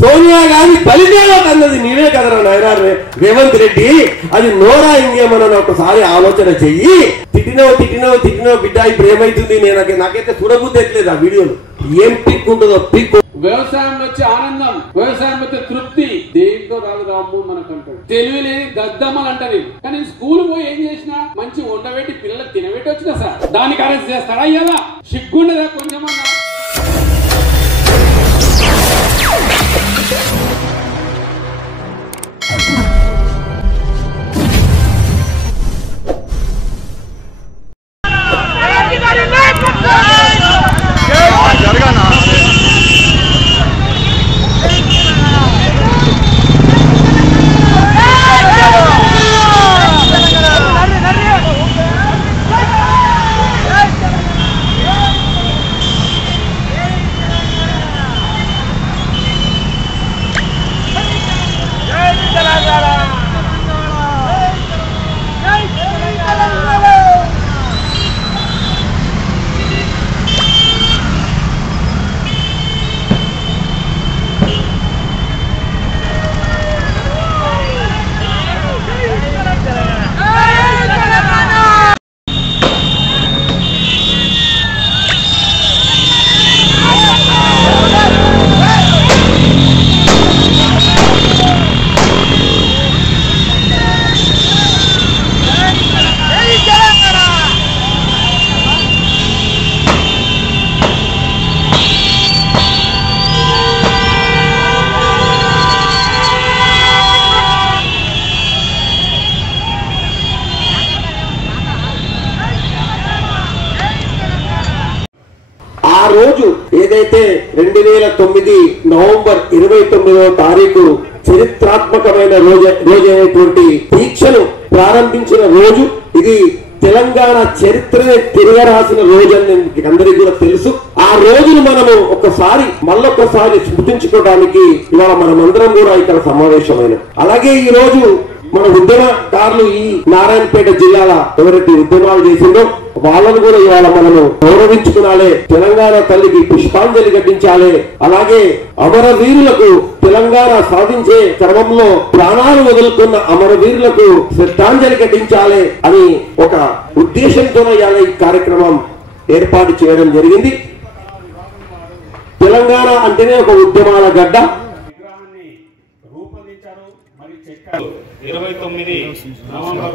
సోనియా గాంధీ బలిదేవత అన్నది నీవే కదరా నాయనా రేవంత్ రెడ్డి. అది నోరా ఇంకేమన్నా ఒకసారి ఆలోచన చెయ్యి. తిట్టినవు బిడ్డ ఇప్పుడు ఏమైతుంది? నాకైతే చూడబుద్ధి ఎట్లేదు ఆ వీడియోలు. ఏం పిక్ ఉంటుందో పిక్. వ్యవసాయం వచ్చే ఆనందం, వ్యవసాయం వచ్చే తృప్తి దేంతో రాదు రాము మనకంటాడు. తెలివి లేని దద్దమ్మలు అంటారు. కానీ స్కూల్ పోయి ఏం చేసినా మంచి వండబెట్టి పిల్లలకు తినబెట్టి వచ్చినా సార్ దానికి అరెస్ట్ చేస్తారా? అయ్యాలా సిగ్గుండదా కొంచెమన్నా? ఆ రోజు ఏదైతే 2009 నవంబర్ 29వ తారీఖు చరిత్రాత్మకమైన రోజైనటువంటి దీక్షను ప్రారంభించిన రోజు ఇది. తెలంగాణ చరిత్రనే తిరగరాసిన రోజు అని అందరికీ కూడా తెలుసు. ఆ రోజును మనము మళ్ళొక్కసారి స్మృతించుకోవడానికి ఇవాళ మనమందరం కూడా ఇక్కడ సమావేశమైన. అలాగే ఈ రోజు మన ఉద్యమకారులు ఈ నారాయణపేట జిల్లాలో ఎవరైతే ఉద్యమాలు చేసిందో వాళ్ళను కూడా ఇవాళ మనము గౌరవించుకునాలి. తెలంగాణ తల్లికి పుష్పాంజలి ఘటించాలి. అలాగే అమరవీరులకు తెలంగాణ సాధించే క్రమంలో ప్రాణాలు వదులుకున్న అమరవీరులకు శ్రద్ధాంజలి ఘటించాలి అని ఒక ఉద్దేశంతో ఇవాళ ఈ కార్యక్రమం ఏర్పాటు చేయడం జరిగింది. తెలంగాణ అంటేనే ఒక ఉద్యమాల గడ్డ. 29 నవంబర్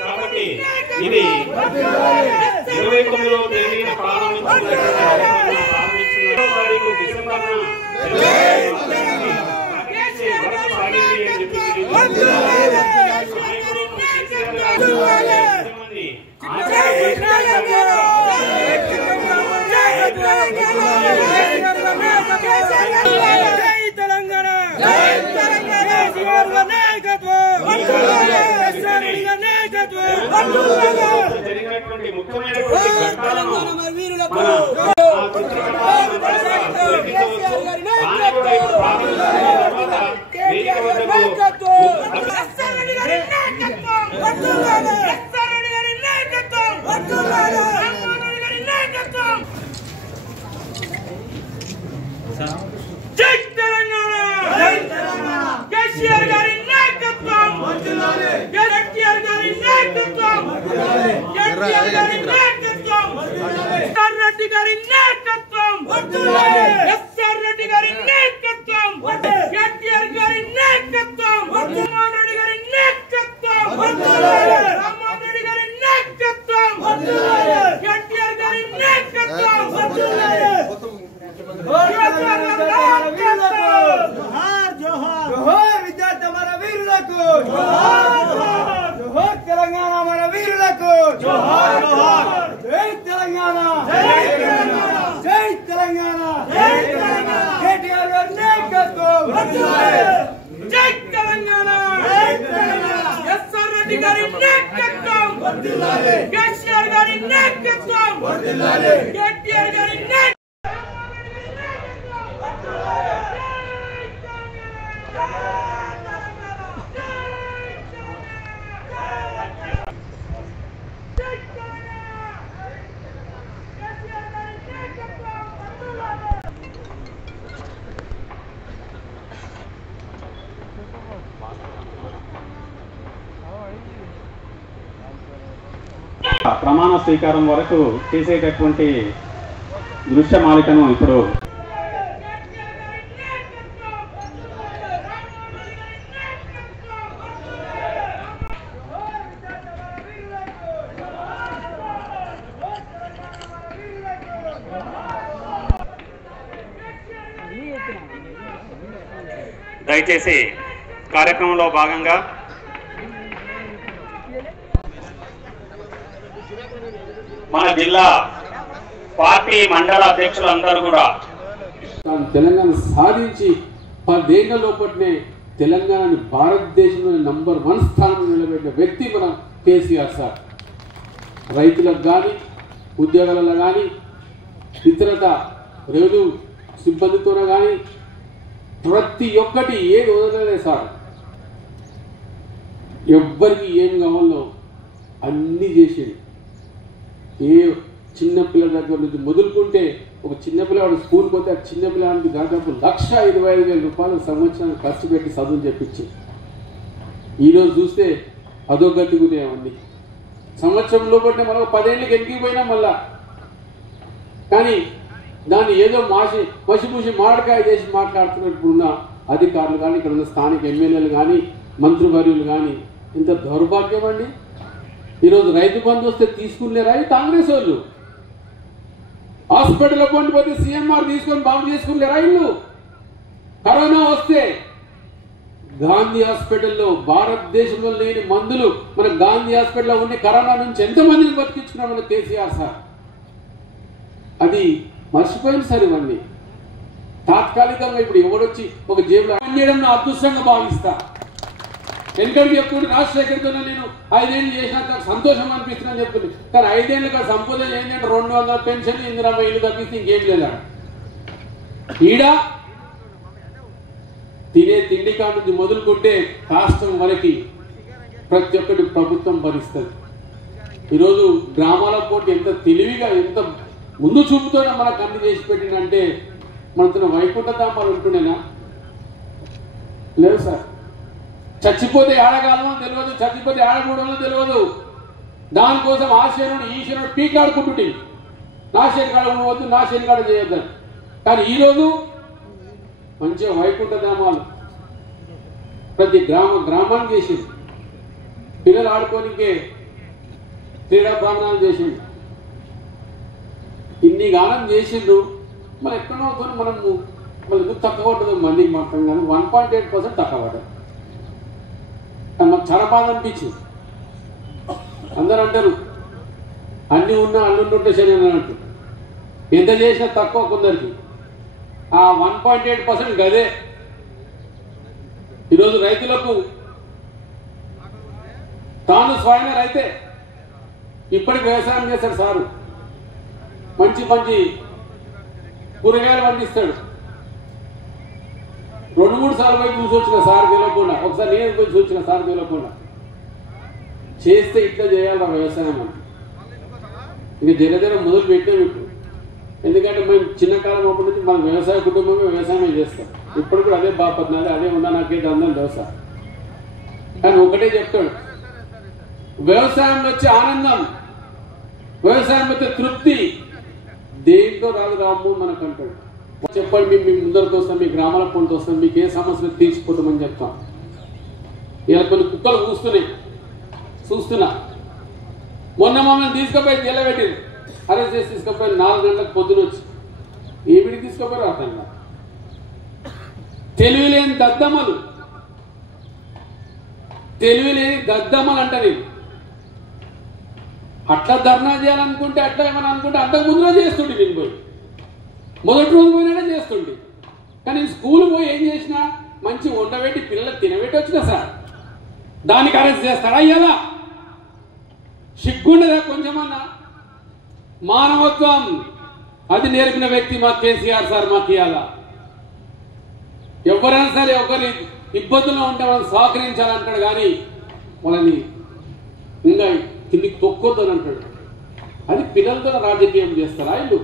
కాబట్టి ఇది 29వ తేదీన ప్రారంభించిన జరిగినటువంటి జై తెలంగాణ, జై తెలంగాణ, కేసీఆర్ గారి నాయకత్వం, కేటీఆర్ గారి నాయకత్వం, కేటీఆర్ గారి నాయకత్వం, ఎస్ఆర్ రెడ్డి గారి నాయకత్వం, ఎస్ఆర్ రెడ్డి గారి నాయకత్వం, కేటీఆర్ గారి నాయకత్వం, రామ్మోహన్ రెడ్డి గారి నాయకత్వం, రామ్మోహన్ రెడ్డి గారి నాయకత్వం, కేటీఆర్ గారి నాయకత్వం. విద్యార్థి మన వీరులకు జోహార్, తెలంగాణ మన వీరులకు జై తెలంగాణ, జై తెలంగాణ, కేటీఆర్ గారి నాయకత్వం, జై తెలంగాణ, ఎస్ఆర్ రెడ్డి గారి నాయకత్వం, కేసీఆర్ గారి నాయకత్వం, కేటీఆర్ గారి నాయకత్వం. ప్రమాణ స్వీకారం వరకు చేసేటటువంటి దృశ్యమాలికను ఇప్పుడు దయచేసి కార్యక్రమంలో భాగంగా మన జిల్లా పార్టీ మండల అధ్యక్షులందరూ కూడా తెలంగాణ సాధించి 10 ఏళ్ల లోపట్నే తెలంగాణని భారతదేశంలోని నంబర్ 1 స్థానంలో నిలబెట్టిన వ్యక్తి మన కేసీఆర్ సార్. రైతులకు కానీ ఉద్యోగాలలో కానీ ఇతరత రెవెన్యూ సిబ్బందితోనే కానీ ప్రతి ఒక్కటి ఏది వదలలేదు సార్. ఎవ్వరికి ఏం కావాలో అన్నీ చేసేది. ఏ చిన్నపిల్లల దగ్గర నుంచి మొదలుకుంటే ఒక చిన్నపిల్లవాడు స్కూల్కి పోతే ఆ చిన్నపిల్లవాడికి దాదాపు 1,55,000 రూపాయలు సంవత్సరానికి ఖర్చు పెట్టి చదువులు చెప్పించి ఈరోజు చూస్తే అధోగతి కూడా ఉంది. సంవత్సరంలో పట్టిన మనం 10 ఏళ్ళకి ఎక్కి పోయినా మళ్ళా, కానీ దాన్ని ఏదో మసిపూసి మాడకాయ చేసి మాట్లాడుతున్నట్టున్న అధికారులు కానీ ఇక్కడ ఉన్న స్థానిక ఎమ్మెల్యేలు కానీ మంత్రివర్యులు కానీ ఇంత దౌర్భాగ్యం అండి. ఈరోజు రైతు బంధు వస్తే తీసుకునేరా కాంగ్రెస్ వాళ్ళు? హాస్పిటల్లో పోతే సీఎంఆర్ తీసుకొని బాగు చేసుకునేరా ఇల్లు? కరోనా వస్తే గాంధీ హాస్పిటల్లో భారతదేశంలో లేని మందులు మన గాంధీ హాస్పిటల్లో ఉండి కరోనా నుంచి ఎంతమందిని బతికించుకున్నాం మన కేసీఆర్ సార్. అది మర్చిపోయింది సార్. ఇవన్నీ తాత్కాలికంగా ఇప్పుడు ఎవడొచ్చి ఒక జేబులో చేయడం నా అదృష్టంగా భావిస్తా. ఎందుకంటే చెప్పుకుంటే రాజశేఖర్తో నేను 5 ఏళ్ళు చేసినాక సంతోషం అనిపిస్తుందని చెప్తుంది. కానీ 5 ఏళ్ళుగా సంపద ఏంటంటే 200 పెన్షన్, ఇందిరా ఇల్లు తప్పిస్తే ఇంకేం లేదా. ఈడ తినే తిండి కాడ నుంచి మొదలుకుంటే రాష్ట్రం వరకు ప్రతి ఒక్కటి ప్రభుత్వం భరిస్తుంది. ఈరోజు గ్రామాల పోటీ ఎంత తెలివిగా ఎంత ముందు చూపుతోనే మనకు అన్ని చేసి పెట్టిందంటే మనతో వైకుంఠ ధామాలు ఉంటుండేనా? లేదు సార్. చచ్చిపోతే ఏడగాలమో తెలియదు, చచ్చిపోతే ఏడకూడమో తెలియదు. దానికోసం ఆ శనుడు ఈ శనుడు పీకాడుకుంటుంటే నా శనికాడ ఉండవద్దు, నా శనికాడ చేయొద్దు. కానీ ఈరోజు మంచిగా వైకుంఠ ధామాలు ప్రతి గ్రామాన్ని చేసింది. పిల్లలు ఆడుకోనికే క్రీడా ప్రాంగణాలు చేసింది. ఇన్ని గానం చేసిండ్రు. మరి ఎక్కడో మనము మళ్ళీ ఎందుకు తక్కువ పడ్డదు మందికి మాత్రం కానీ 1.8% తక్కువ పడ్డది. మాకు చాలా బాధ అనిపించింది. అందరూ అంటారు అన్నీ ఉన్నా అల్లుంటుంటే సరే అన్నట్టు. ఎంత చేసినా తక్కువ కొందరికి. ఆ 1.8% గదే. ఈరోజు రైతులకు తాను స్వయంగా రైతే ఇప్పటికి వ్యవసాయం చేస్తాడు సారు. మంచి మంచి కూరగాయలు పండిస్తాడు. 2-3 సార్లు పోయి చూసి వచ్చిన సార్ తెలియకుండా, ఒకసారి నేను పోయి చూసిన సార్ తెలియకుండా. చేస్తే ఇట్లా చేయాలి వ్యవసాయం అని. ఇంకా జర మొదలు పెట్టాము ఇప్పుడు. ఎందుకంటే మేము చిన్న కాలం అప్పటి నుంచి మన వ్యవసాయ కుటుంబమే వ్యవసాయం చేస్తాం. ఇప్పుడు కూడా అదే బాపత్నాది అదే ఉన్నా నాకైతే అందరం వ్యవసాయం. కానీ ఒకటే చెప్తాడు, వ్యవసాయంలో వచ్చే ఆనందం, వ్యవసాయం వచ్చే తృప్తి దేంతో రాదు రాము మనకు అంటాడు. చెప్పండి మీ ముందరికి వస్తాం, మీ గ్రామాల పొంటి వస్తాం, మీకు ఏ సమస్యలు తీర్చిపోతామని చెప్తాం. ఇలా కొన్ని కుక్కలు కూస్తున్నాయి చూస్తున్నా. మొన్న మమ్మల్ని తీసుకుపోయి తెల్లబెట్టింది, అరెస్ట్ చేసి తీసుకుపోయి 4 గంటలకు పొద్దున వచ్చి ఏమిటి తీసుకుపోయారు అర్థం కాదు. తెలివిలేని దద్దమ్మలు, తెలివిలేని దద్దమ్మలు అంట. నేను అట్లా ధర్నా చేయాలనుకుంటే అట్లా ఏమని అనుకుంటే అంతకు ముందులో చేస్తుండే. నేను పోయి మొదటి రోజు పోయినా చేస్తుండే. కానీ స్కూల్ పోయి ఏం చేసినా మంచి వండబెట్టి పిల్లలకు తినబెట్టి వచ్చినా సార్. దానికి అరెస్ట్ చేస్తారా? అయ్యాలా సిగ్గుండదా కొంచెమన్నా? మానవత్వం అది నేర్పిన వ్యక్తి మా కేసీఆర్ సార్. మాకు ఇవ్వాలా ఎవరైనా సరే ఒకరి ఇబ్బందుల్లో ఉంటే వాళ్ళని సహకరించాలంటాడు, కానీ వాళ్ళని ఇంకా కిందికి తొక్కొద్దని అంటాడు. అది పిల్లలతో రాజకీయం చేస్తారా ఇల్లు?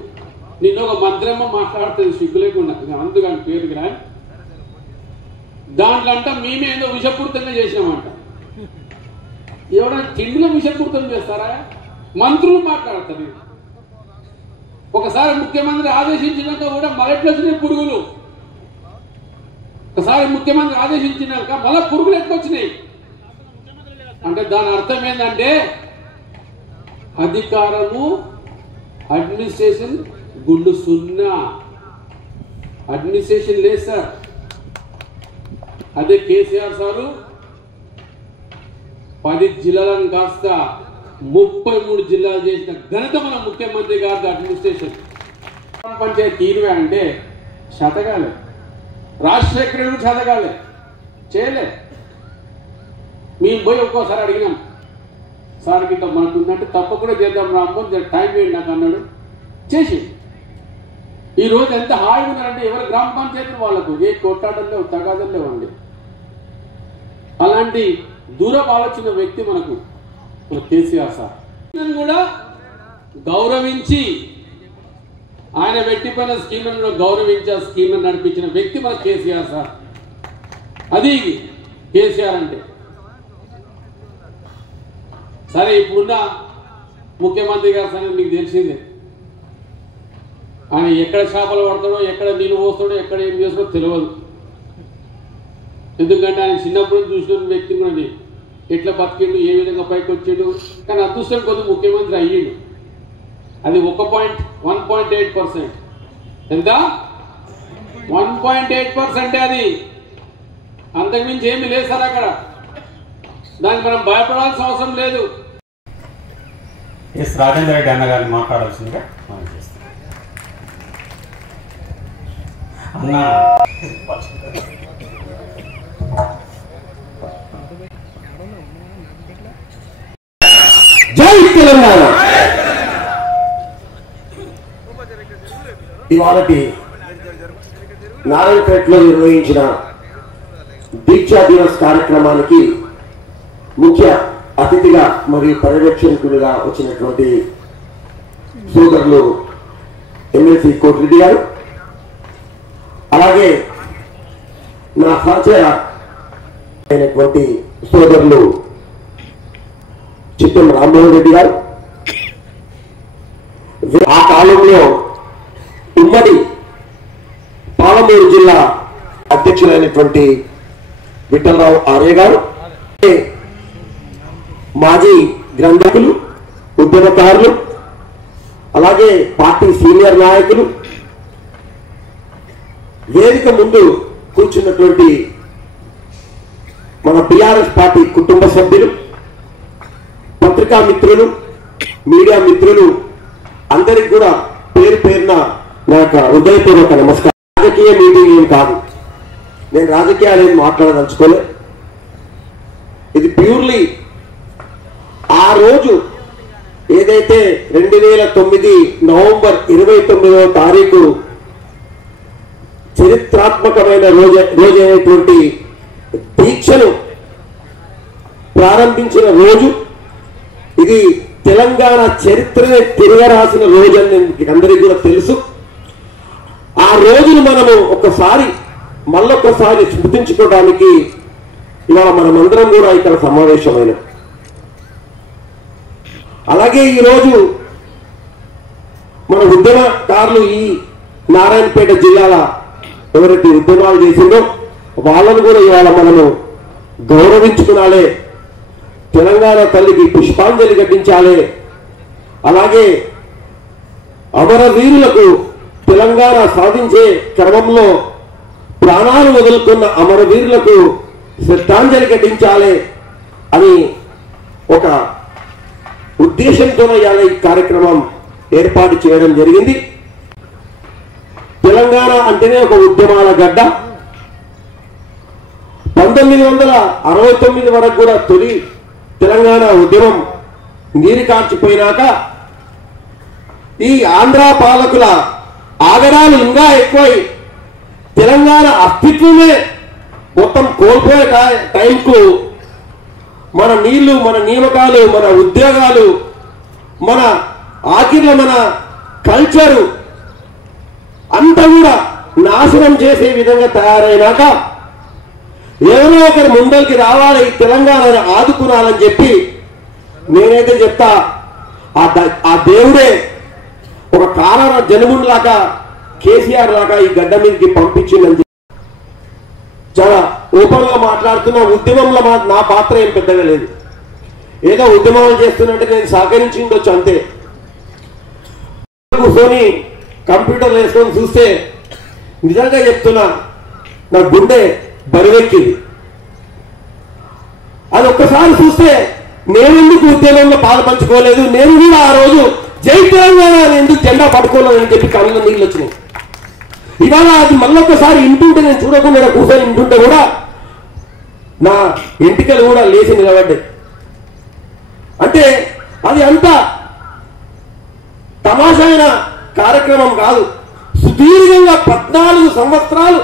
నిన్న ఒక మంత్రమ్మ మాట్లాడుతుంది సిగ్గు లేకుండా, అందుకని పేరుకి రా. దాంట్లో అంట మేమే ఏదో విషపూరితంగా చేసినామంట. ఎవరైనా తిండిలో విషపూరితం చేస్తారా? మంత్రులు మాట్లాడతారు. ఒకసారి ముఖ్యమంత్రి ఆదేశించినాక కూడా మలెట్లు వచ్చినాయి పురుగులు. ఒకసారి ముఖ్యమంత్రి ఆదేశించినాక మళ్ళా పురుగులు ఎట్లొచ్చినాయి అంటే దాని అర్థం ఏంటంటే అధికారము అడ్మినిస్ట్రేషన్ గుండు సున్నా. అడ్మినిస్ట్రేషన్ లేదు సార్. అదే కేసీఆర్ సారు 10 జిల్లాలను కాస్త 33 జిల్లాలు చేసిన ఘనత మన ముఖ్యమంత్రి గారి అడ్మినిస్ట్రేషన్. పంచాయతీ తీరువే అంటే శతకాలే. రాజశేఖరుడు శతకాలే చేయలే. మేము పోయి ఒక్కోసారి అడిగినాం, సార్ గిట్ట మనకు ఉన్నట్టు తప్పకుండా చేద్దాం రామ్మోహన్, టైం వేయండి నాకు అన్నాడు. చేసి ఈ రోజు ఎంత హాయిగా ఉన్నారంటే ఎవరి గ్రామ పంచాయతీ వాళ్ళకు ఏ కొట్టాటం లేవు, తగాదం లేవండి. అలాంటి దూరపు ఆలోచన వ్యక్తి మనకు కేసీఆర్ సార్. కూడా గౌరవించి ఆయన పెట్టిపోయిన స్కీమ్లను గౌరవించి ఆ స్కీమ్ నడిపించిన వ్యక్తి మన కేసీఆర్ సార్. అది కేసీఆర్ అంటే. సరే ఇప్పుడున్న ముఖ్యమంత్రి గారి సంగతి మీకు తెలిసిందే. ఆయన ఎక్కడ చేపలు పడతాడో, ఎక్కడ నీళ్ళు పోస్తాడో, ఎక్కడ ఏం చేస్తాడో తెలియదు. ఎందుకంటే ఆయన చిన్నప్పుడు చూసిన వ్యక్తి కూడా ఎట్లా బతికిండు, ఏ విధంగా పైకి వచ్చాడు. కానీ అదృష్టం కొద్ది ముఖ్యమంత్రి అయ్యిండు. అది 1.8%. ఎంత? 1.8% అది. అంతకుమించి ఏమీ లేదు సార్ అక్కడ. దానికి మనం భయపడాల్సిన అవసరం లేదు. ఎస్ రాజేంద్ర రెడ్డి అన్న గారిని మాట్లాడాల్సిందిగా మనం చేస్తాం. అన్న జై తెలంగాణ. ఇవాళటి నారాయణపేటలో నిర్వహించిన దీక్షా దివస్ కార్యక్రమానికి ముఖ్య అతిథిగా మరియు పర్యవేక్షకులుగా వచ్చినటువంటి సోదరులు ఎమ్మెల్సీ కోటిరెడ్డి గారు, అలాగే నా సహచర అయినటువంటి సోదరులు చిట్టం రామ్మోహన్ రెడ్డి గారు, ఆ కాలంలో ఉమ్మడి పాలమూరు జిల్లా అధ్యక్షులైనటువంటి విఠలరావు ఆర్య గారు, మాజీ గ్రంథకులు, ఉద్యమకారులు, అలాగే పార్టీ సీనియర్ నాయకులు, వేదిక ముందు కూర్చున్నటువంటి మన టిఆర్ఎస్ పార్టీ కుటుంబ సభ్యులు, పత్రికా మిత్రులు, మీడియా మిత్రులు అందరికి కూడా పేరు పేరున నా యొక్క హృదయపూర్వక నమస్కారం. రాజకీయ మీటింగ్ ఏం కాదు, నేను రాజకీయాలు ఏం మాట్లాడదలుచుకోలే. ఇది ప్యూర్లీ ఆ రోజు ఏదైతే 2009 నవంబర్ 29వ తారీఖు చరిత్రాత్మకమైన రోజైనటువంటి దీక్షను ప్రారంభించిన రోజు. ఇది తెలంగాణ చరిత్రనే తిరగరాసిన రోజు అని మీకు అందరికీ కూడా తెలుసు. ఆ రోజును మనము మళ్ళొక్కసారి స్మృతించుకోవడానికి ఇవాళ మనమందరం కూడా ఇక్కడ సమావేశమైన. అలాగే ఈరోజు మన ఉద్యమకారులు ఈ నారాయణపేట జిల్లాల ఎవరైతే ఉద్యమాలు చేసిందో వాళ్ళను కూడా ఇవాళ మనము గౌరవించుకునాలే, తెలంగాణ తల్లికి పుష్పాంజలి ఘటించాలి. అలాగే అమరవీరులకు తెలంగాణ సాధించే క్రమంలో ప్రాణాలు వదులుకున్న అమరవీరులకు శ్రద్ధాంజలి ఘటించాలి అని ఒక ఉద్దేశంతోనే ఇవాళ ఈ కార్యక్రమం ఏర్పాటు చేయడం జరిగింది. తెలంగాణ అంటేనే ఒక ఉద్యమాల గడ్డ. 1969 వరకు కూడా తొలి తెలంగాణ ఉద్యమం నీరు కార్చిపోయినాక ఈ ఆంధ్ర పాలకుల ఆగడాలు ఇంకా ఎక్కువై తెలంగాణ అస్తిత్వమే మొత్తం కోల్పోయే టైంకు మన నీళ్లు, మన నియామకాలు, మన ఉద్యోగాలు, మన ఆఖరిలో మన కల్చరు అంతా కూడా నాశనం చేసే విధంగా తయారైనాక ఎవరో ఒకరు ముందరికి రావాలి, తెలంగాణను ఆదుకునాలని చెప్పి నేనైతే చెప్తా, ఆ దేవుడే ఒక కారణ జనుముని లాగా కేసీఆర్ లాగా ఈ గడ్డ మీదకి పంపించిందని చాలా ఓపెన్ గా మాట్లాడుతున్న. ఉద్యమంలో నా పాత్ర ఏం పెద్దగా లేదు. ఏదో ఉద్యమాలు చేస్తున్నట్టే నేను సహకరించి ఉండొచ్చు అంతే. కూర్చొని కంప్యూటర్ వేసుకొని చూస్తే నిజంగా చెప్తున్నా నా గుండె బరువెక్కింది. అది ఒక్కసారి చూస్తే నేనెందుకు ఉద్యమంలో పాల్పంచుకోలేదు, నేను కూడా ఆ రోజు జై తెలంగాణ ఎందుకు జెండా పట్టుకోలేదని చెప్పి కళ్ళ నీళ్ళు వచ్చినాయి. ఇవాళ అది మళ్ళొక్కసారి ఇంటుంటే నేను చూడకుండా కూర్చొని ఇంటుంటే కూడా నా ఎంటికలు కూడా లేచి నిలబడ్డాయి. అంటే అది అంత తమాషైన కార్యక్రమం కాదు. సుదీర్ఘంగా 14 సంవత్సరాలు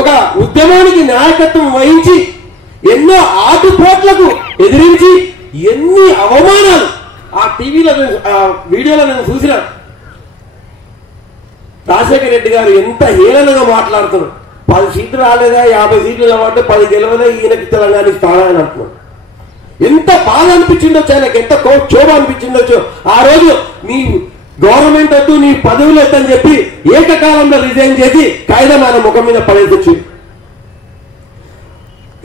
ఒక ఉద్యమానికి నాయకత్వం వహించి ఎన్నో ఆటుపోట్లకు ఎదిరించి ఎన్ని అవమానాలు ఆ టీవీలో వీడియోలో నేను చూసిన. రాజశేఖర రెడ్డి గారు ఎంత హేళనగా మాట్లాడుతున్నారు. 10 సీట్లు రాలేదా, 50 సీట్లు రావంటే 10 గెలవదా, ఈయనకి తెలంగాణ స్థానాన్ని అంటున్నాడు. ఎంత బాధ అనిపించిండొచ్చు, ఆయనకి ఎంత క్షోభ అనిపించిండొచ్చు. ఆ రోజు నీ గవర్నమెంట్ వద్దు, నీ పదవులు వద్దని చెప్పి ఏకకాలంలో రిజైన్ చేసి కాయిదా ఆయన ముఖం మీద పడేసి వచ్చింది.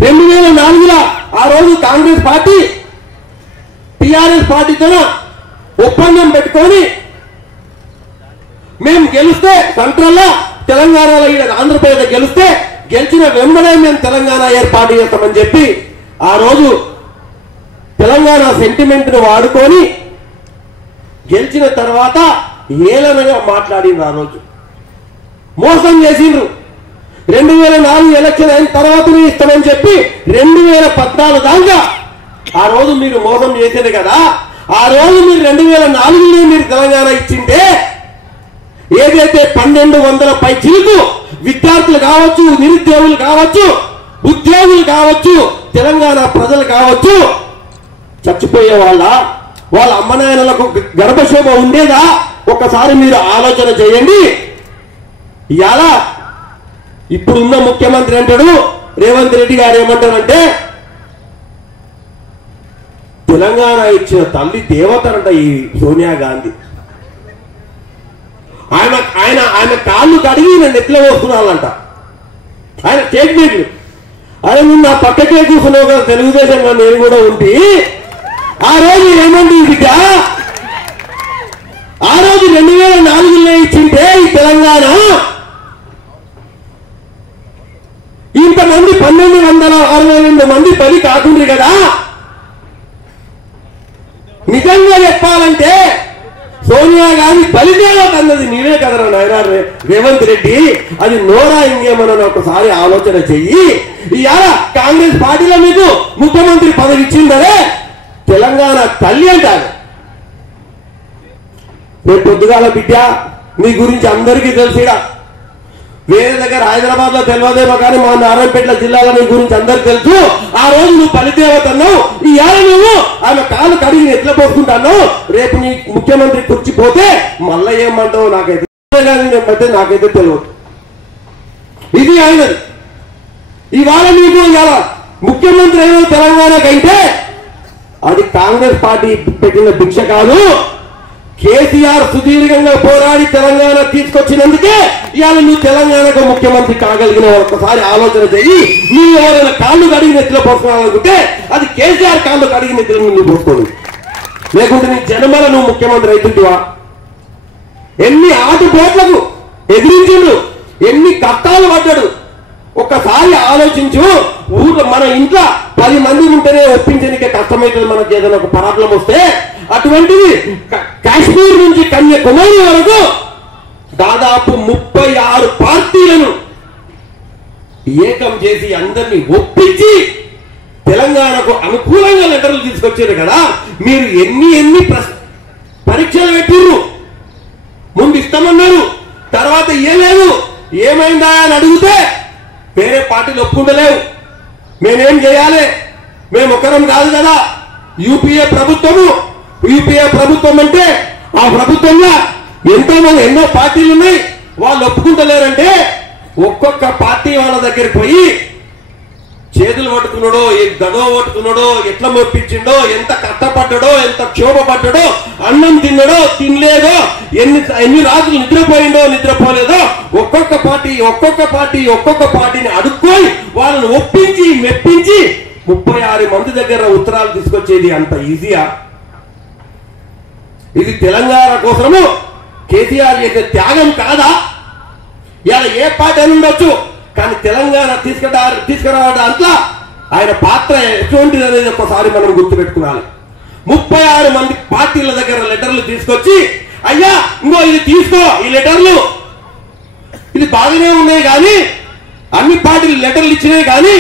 2004లో ఆ రోజు కాంగ్రెస్ పార్టీ టిఆర్ఎస్ పార్టీతో ఒప్పందం పెట్టుకొని మేము గెలిస్తే సెంట్రల్లో తెలంగాణలో ఆంధ్రప్రదేశ్ గెలిస్తే గెలిచిన వెంబడే మేము తెలంగాణ ఏర్పాటు చేస్తామని చెప్పి ఆ రోజు తెలంగాణ సెంటిమెంట్ ను వాడుకొని గెలిచిన తర్వాత ఏలనగా మాట్లాడిండ్రు. ఆ రోజు మోసం చేసిండ్రు. 2004 ఎలక్షన్ అయిన తర్వాతనే ఇస్తామని చెప్పి 2014 దాకా ఆ రోజు మీరు మోసం చేసేది కదా. ఆ రోజు మీరు 2004లో మీరు తెలంగాణ ఇచ్చింటే ఏదైతే 1200 పై చిలుకు విద్యార్థులు కావచ్చు, నిరుద్యోగులు కావచ్చు, ఉద్యోగులు కావచ్చు, తెలంగాణ ప్రజలు కావచ్చు చచ్చిపోయే వాళ్ళ అమ్మనాయనలకు గర్భశోభ ఉండేదా? ఒక్కసారి మీరు ఆలోచన చేయండి. ఇవాళ ఇప్పుడున్న ముఖ్యమంత్రి అంటాడు, రేవంత్ రెడ్డి గారు ఏమంటారంటే తెలంగాణ ఇచ్చిన తల్లి దేవతనంట ఈ సోనియా గాంధీ. ఆయన కాళ్ళు కడిగి నేను ఎట్లా వస్తున్నానంట. ఆయన స్టేట్మెంట్లు ఆయన నువ్వు నా పక్కకే కూర్చున్నావు కదా, తెలుగుదేశంలో నేను కూడా ఉండి ఆ రోజు ఏమండి బిడ్డ, ఆ రోజు 2004లో ఇచ్చింటే ఈ తెలంగాణ ఇంతమంది 1262 మంది బలి కాకుండా కదా. నిజంగా చెప్పాలంటే సోనియా గాంధీ బలిదేవత అన్నది నీవే కదరా నాయన రేవంత్ రెడ్డి. అది నోరా ఇంకేమన్నా ఒకసారి ఆలోచన చెయ్యి. ఇవాళ కాంగ్రెస్ పార్టీలో మీకు ముఖ్యమంత్రి పదవి ఇచ్చిందరే తెలంగాణ తల్లి అంటారు. రేపు పొద్దుగాల బిడ్డ నీ గురించి అందరికీ తెలుసుడా. వేరే దగ్గర హైదరాబాద్ లో తెలియదేమో కానీ మా నారాయణపేట జిల్లాలో నీ గురించి అందరికి తెలుసు. ఆ రోజు నువ్వు బలిదేవత అన్నావు. ఇవాళ నువ్వు ఆమె కాలు కడిగి ఎట్లా పోసుకుంటాను. రేపు నీ ముఖ్యమంత్రి కూర్చిపోతే మళ్ళా ఏమంటావు నాకైతే నాకైతే తెలియదు. ఇది అయినది. ఇవాళ నీకు ఇవాళ ముఖ్యమంత్రి అయిన తెలంగాణకైతే అది కాంగ్రెస్ పార్టీ పెట్టిన భిక్ష కాదు. కేసీఆర్ సుదీర్ఘంగా పోరాడి తెలంగాణ తీసుకొచ్చినందుకే ఇవాళ నువ్వు తెలంగాణకు ముఖ్యమంత్రి కాగలిగిన ఒక్కసారి ఆలోచన చెయ్యి. నువ్వు ఎవరైనా కాళ్ళు కడిగి నెత్తిలో పోసుకోవాలనుకుంటే అది కేసీఆర్ కాళ్ళు కడిగి నెత్తిలో నువ్వు పోసుకోడు. లేకుంటే నీ జన్మల నువ్వు ముఖ్యమంత్రి అవుతుంటివా? ఎన్ని ఆటుపోట్లకు ఎదిరించిండు, ఎన్ని కష్టాలు పడ్డాడు. ఒక్కసారి ఆలోచించు. ఊర్లో మన ఇంట్లో 10 మంది ఉంటేనే ఒప్పించడానికే కష్టమవుతుంది. మనకి ఏదైనా ఒక ప్రాబ్లం వస్తే అటువంటిది కాశ్మీర్ నుంచి కన్యాకుమారి వరకు దాదాపు 36 పార్టీలను ఏకం చేసి అందరినీ ఒప్పించి తెలంగాణకు అనుకూలంగా లెటర్లు తీసుకొచ్చారు కదా. మీరు ఎన్ని పరీక్షలు పెట్టిర్రు. ముందు ఇస్తామన్నారు, తర్వాత ఇయ్యలేదు. ఏమైందా అని అడిగితే వేరే పార్టీలు ఒప్పుకుంటలేవు. మేమేం చేయాలి, మేము ఒకరం కాదు కదా. యూపీఏ ప్రభుత్వం అంటే ఆ ప్రభుత్వంలో ఎన్నో పార్టీలు ఉన్నాయి. వాళ్ళు ఒప్పుకుంటలేరంటే ఒక్కొక్క పార్టీ వాళ్ళ దగ్గరికి పోయి చేతులు పట్టుకున్నాడో, గదో పట్టుకున్నాడో, ఎట్లా మొప్పించిండో, ఎంత కష్టపడ్డాడో, ఎంత క్షోభపడ్డాడో, అన్నం తిన్నాడో తినలేదో, ఎన్ని రాత్రులు నిద్రపోయిండో నిద్రపోలేదో, ఒక్కొక్క పార్టీని అడుక్కొని వాళ్ళని ఒప్పించి మెప్పించి 36 మంది దగ్గర ఉత్తరాలు తీసుకొచ్చేది అంత ఈజీయా? ఇది తెలంగాణ కోసము కేసీఆర్ చేసే త్యాగం కాదా? ఇలా ఏ పార్టీ అని ఉండొచ్చు, కానీ తెలంగాణ తీసుకురావడం అంతా ఆయన పాత్ర ఎటువంటిది అనేది ఒకసారి మనం గుర్తుపెట్టుకోవాలి. 36 మంది పార్టీల దగ్గర లెటర్లు తీసుకొచ్చి, అయ్యా ఇంకో ఇది తీసుకో, ఈ లెటర్లు ఇది బాగానే ఉన్నాయి కానీ అన్ని పార్టీలు లెటర్లు ఇచ్చినాయి కానీ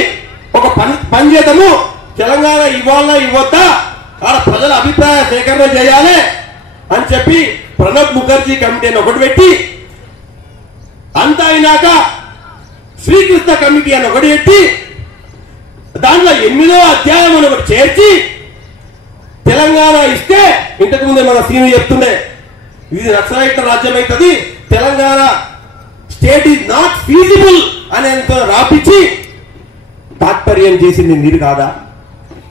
ఒక పని చేద్దాము, తెలంగాణ ఇవ్వాలా ఇవ్వద్దా, ఆడ ప్రజల అభిప్రాయ సేకరణ చేయాలి అని చెప్పి ప్రణబ్ ముఖర్జీ కమిటీని ఒకటి పెట్టి, అంతా అయినాక శ్రీకృష్ణ కమిటీ అని ఒకటి పెట్టి, దాంట్లో 8వ అధ్యాయం అని ఒకటి చేర్చి తెలంగాణ ఇస్తే, ఇంతకుముందే మన సీను చెప్తుండే ఇది నక్సలైట్ల రాజ్యం అవుతుంది, Telangana state is not feasible అనేంత రాపించి తాత్పర్యం చేసింది మీరు కాదా?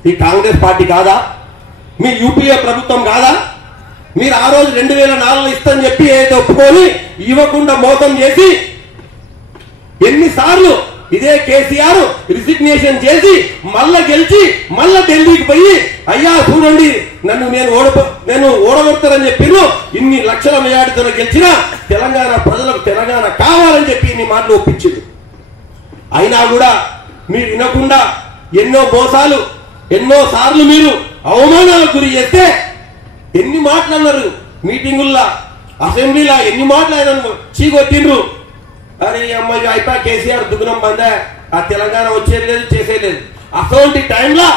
ఈ కాంగ్రెస్ పార్టీ కాదా? మీ యూపీఏ ప్రభుత్వం కాదా? మీరు ఆ రోజు 2004 ఇస్తని చెప్పి ఏదో ఒప్పుకొని ఇవ్వకుండా మోసం చేసి ఎన్నిసార్లు ఇదే కేసీఆర్ రిసిగ్నేషన్ చేసి మళ్ళా గెలిచి మళ్ళా ఢిల్లీకి పోయి, అయ్యా చూడండి నేను ఓడగొడతారని చెప్పిను, ఇన్ని లక్షల మెజార్టీతో గెలిచిన తెలంగాణ ప్రజలకు తెలంగాణ కావాలని చెప్పి ఇన్ని మాటలు ఒప్పించింది. అయినా కూడా మీరు వినకుండా ఎన్నో మోసాలు, ఎన్నో సార్లు మీరు అవమానాలకు గురి చేస్తే ఎన్ని మాట్లాడినారు మీటింగుల్లో, అసెంబ్లీలో ఎన్ని మాట్లాడినారు, చీకొట్టిండ్రు. అరే అమ్మాయి అయిపో కేసీఆర్ దుగ్నం బందా, ఆ తెలంగాణ వచ్చేది లేదు చేసేది లేదు. అటువంటి టైంలో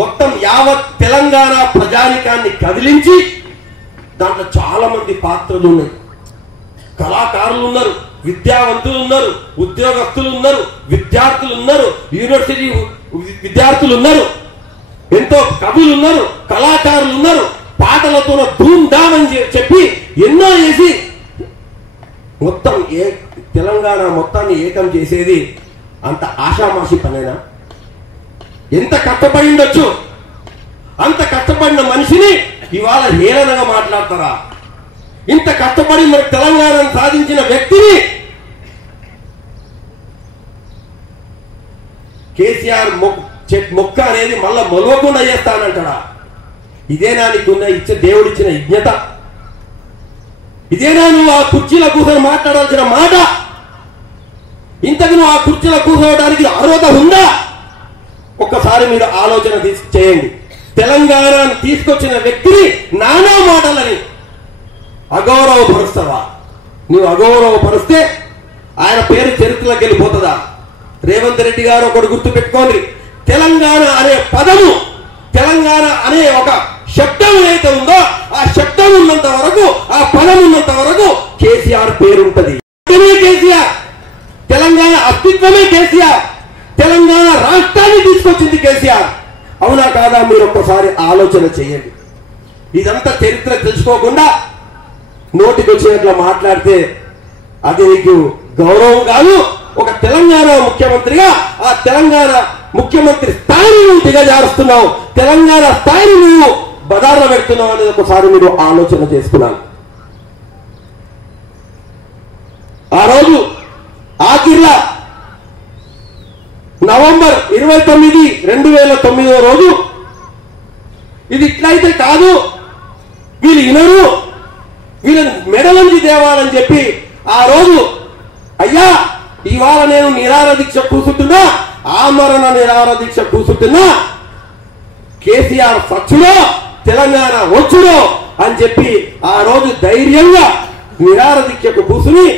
మొత్తం యావత్ తెలంగాణ ప్రజానికాన్ని కదిలించి దాంట్లో చాలా మంది పాత్రలు ఉన్నాయి, కళాకారులు ఉన్నారు, విద్యావంతులు ఉన్నారు, ఉద్యోగస్తులు ఉన్నారు, విద్యార్థులు ఉన్నారు, యూనివర్సిటీ విద్యార్థులు ఉన్నారు, ఎంతో కవులు ఉన్నారు, కళాకారులు ఉన్నారు, పాటలతో ధూమ్ ధామ్ అని చెప్పి ఎన్నో చేసి మొత్తం తెలంగాణ మొత్తాన్ని ఏకం చేసేది అంత ఆషామాషి పనేనా? ఎంత కష్టపడి ఉండొచ్చు, అంత కష్టపడిన మనిషిని ఇవాళ హేళనగా మాట్లాడతారా? ఇంత కష్టపడి మన తెలంగాణను సాధించిన వ్యక్తిని కేసీఆర్ మొక్క అనేది మళ్ళా మొలవకుండా చేస్తానంటాడా? ఇదేనా నీకున్న దేవుడిచ్చిన యజ్ఞత? ఇదేనా నువ్వు ఆ కుర్చీలో కూర్చొని మాట్లాడాల్సిన మాట? ఇంతకు నువ్వు ఆ కుర్చీలో కూర్చోవడానికి అర్హత ఉందా? ఒక్కసారి మీరు ఆలోచన చేయండి. తెలంగాణను తీసుకొచ్చిన వ్యక్తిని నానా మాటలని అగౌరవపరుస్తావా? నువ్వు అగౌరవపరిస్తే ఆయన పేరు చరిత్రలోకి వెళ్ళిపోతుందా? రేవంత్ రెడ్డి గారు ఒకటి గుర్తు పెట్టుకోండి, తెలంగాణ అనే పదము, తెలంగాణ అనే ఒక శబ్దం ఏదైతే ఉందో ఆ శబ్దం ఉన్నంత వరకు, ఆ పదం ఉన్నంత వరకు కేసీఆర్ పేరుంటది. కేసీఆర్ తెలంగాణ అస్తిత్వమే కేసీఆర్, తెలంగాణ రాష్ట్రాన్ని తీసుకొచ్చింది కేసీఆర్. అవునా కాదా? మీరు ఒక్కసారి ఆలోచన చేయండి. ఇదంతా చరిత్ర తెలుసుకోకుండా నోటికి వచ్చినట్లు మాట్లాడితే అది నీకు గౌరవం కాదు. ఒక తెలంగాణ ముఖ్యమంత్రిగా ఆ తెలంగాణ ముఖ్యమంత్రి స్థాయిని నువ్వు దిగజారుస్తున్నావు, తెలంగాణ స్థాయిని నువ్వు బదార్లో పెడుతున్నావు అనేది ఒకసారి మీరు ఆలోచన చేసుకున్నాను. ఆ రోజు ఆఖిర్లా నవంబర్ 29, 2009 రోజు ఇది ఇట్లయితే కాదు, వీళ్ళు వినరు, వీళ్ళని మెడలంచి తేవాలని చెప్పి ఆ రోజు, అయ్యా ఇవాళ నేను నిరాహార దీక్ష కూర్చుంటున్నా, ఆమరణ నిరాహార దీక్ష కూర్చుంటున్నా, కేసీఆర్ సచ్చుడో తెలంగాణ వచ్చుడో అని చెప్పి ఆ రోజు ధైర్యంగా నిరాహార దీక్షకు కూర్చుని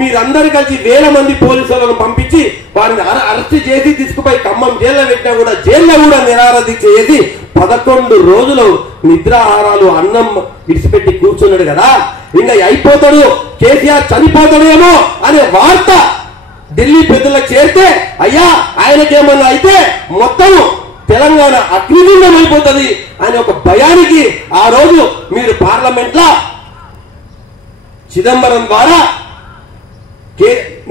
మీరందరూ కలిసి 1000 మంది పోలీసులను పంపించి వారిని అరెస్ట్ చేసి తీసుకుపోయి ఖమ్మం జైల్లో పెట్టినా కూడా జైల్లో కూడా నిరాహార దీక్ష చేసి 11 రోజులు నిద్రాహారాలు అన్నం విడిచిపెట్టి కూర్చున్నాడు కదా. ఇంకా అయిపోతాడు, కేసీఆర్ చనిపోతాడేమో అనే వార్త ఢిల్లీ పెద్దలకు చేరితే, అయ్యా ఆయనకేమన్నా అయితే మొత్తం తెలంగాణ అగ్నిగుండం అయిపోతుంది అనే ఒక భయానికి ఆ రోజు మీరు పార్లమెంట్ లో చిదంబరం ద్వారా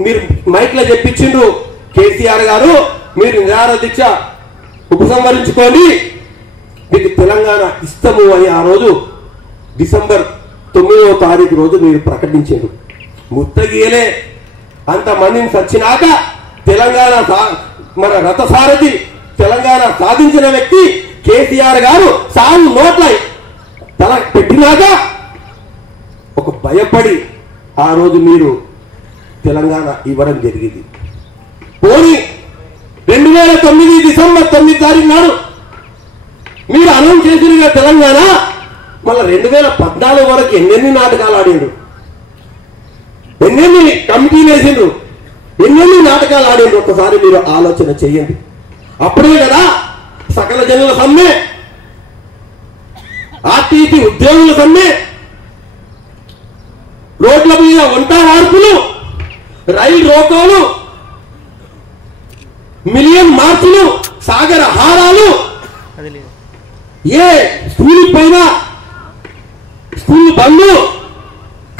మీరు మైక్ లో చెప్పించిండ్రు, కేసీఆర్ గారు మీరు నిరాహార దీక్ష ఉపసంహరించుకోండి, మీకు తెలంగాణ ఇష్టము అని ఆ రోజు డిసెంబర్ 9వ తారీఖు రోజు మీరు ప్రకటించారు. ముత్తగియలే అంతమందిని సచ్చినాక తెలంగాణ మన రథసారథి తెలంగాణ సాధించిన వ్యక్తి కేసీఆర్ గారు సాగు నోట్ల తల పెట్టినాక ఒక భయపడి ఆ రోజు మీరు తెలంగాణ ఇవ్వడం జరిగింది. పోనీ 2009 డిసెంబర్ 9 తారీఖు నాడు మీరు అనౌన్స్ చేసిన తెలంగాణ మళ్ళీ 2014 వరకు ఎన్నెన్ని నాటకాలు ఆడిండ్రు, ఎన్నెన్ని కమిటీలు వేసిండ్రు, ఎన్నెన్ని నాటకాలు ఆడిండ్రు ఒకసారి మీరు ఆలోచన చేయండి. అప్పుడే కదా సకల జనుల సమ్మె, ఆర్టీసీ ఉద్యోగుల సమ్మె, రోడ్ల మీద వంట వార్పులు, రైలు రోకోలు, మిలియన్ మార్చులు, సాగర హారాలు, ఏ స్కూల్ పైన స్కూల్ బంధు,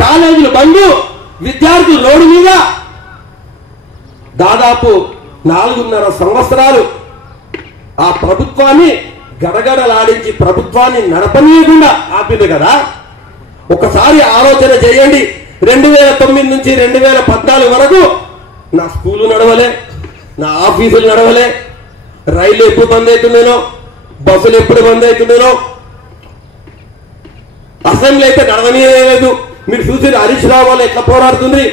కాలేజీలు బంధు, విద్యార్థులు రోడ్డు మీద దాదాపు 4.5 సంవత్సరాలు ఆ ప్రభుత్వాన్ని గడగడలాడించి ప్రభుత్వాన్ని నడపనీయకుండా ఆపింది కదా. ఒకసారి ఆలోచన చేయండి. 2009 నుంచి 2014 వరకు నా స్కూలు నడవలే, నా ఆఫీసులు నడవలే, రైలు ఎప్పుడు బంద్ అవుతుందేనో, బస్సులు ఎప్పుడు బంద్ అవుతుందేనో, అసెంబ్లీ అయితే నడవనీయలేదు. మీరు చూసి హరీష్ రావు వాళ్ళు ఎట్లా పోరాడుతుంది.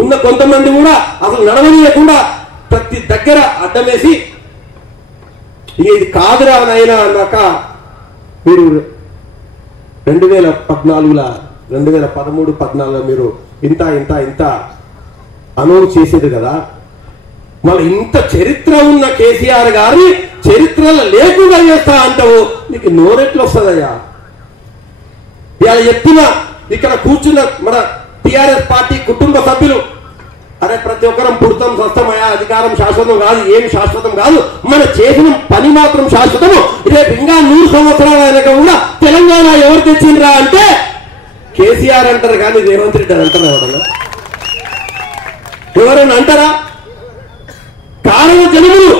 ఉన్న కొంతమంది కూడా అసలు నడవనీయకుండా ప్రతి దగ్గర అడ్డమేసి ఇది కాదురా నైనా అన్నాక మీరు 2014లో 2013-14లో మీరు ఇంత ఇంత ఇంత అనౌన్స్ చేసేది కదా. మళ్ళీ ఇంత చరిత్ర ఉన్న కేసీఆర్ గారిని చరిత్రలో లేకుండా చేస్తా అంటావు, నీకు నోరెట్లు వస్తుందయ్యా. ఇవాళ ఎత్తున ఇక్కడ కూర్చున్న మన టిఆర్ఎస్ పార్టీ కుటుంబ సభ్యులు, అరే ప్రతి ఒక్కరం పుడతాం స్వస్థమయ్యా, అధికారం శాశ్వతం కాదు, ఏం శాశ్వతం కాదు, మన చేసిన పని మాత్రం శాశ్వతము. రేపు ఇంకా 100 సంవత్సరాల వెనక కూడా తెలంగాణ ఎవరు తెచ్చిండ్రా అంటే కేసీఆర్ అంటారు కానీ రేవంత్ రెడ్డి అంటారు ఎవరన్నా? ఎవరైనా అంటారా? కారణ జనములు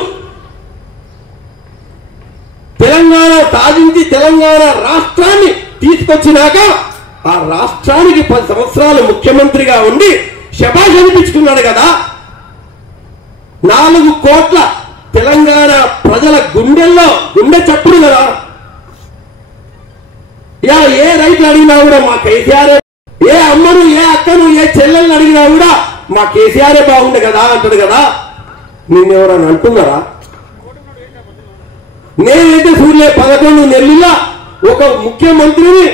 తెలంగాణ సాధించి తెలంగాణ రాష్ట్రాన్ని తీసుకొచ్చినాక ఆ రాష్ట్రానికి 10 సంవత్సరాలు ముఖ్యమంత్రిగా ఉండి శభాష్ అనిపించుకున్నాడు కదా. 4 కోట్ల తెలంగాణ ప్రజల గుండెల్లో గుండె చప్పుడు కదా. ఇలా ఏ రైతులు అడిగినా కూడా మా కేసీఆర్, ఏ అమ్మను, ఏ అక్కను, ఏ చెల్లెల్ని అడిగినా కూడా మా కేసీఆరే బాగుండే కదా అంటాడు కదా. నిన్నెవరని అంటున్నారా? నేనైతే సూర్య 11 నెలల ఒక ముఖ్యమంత్రిని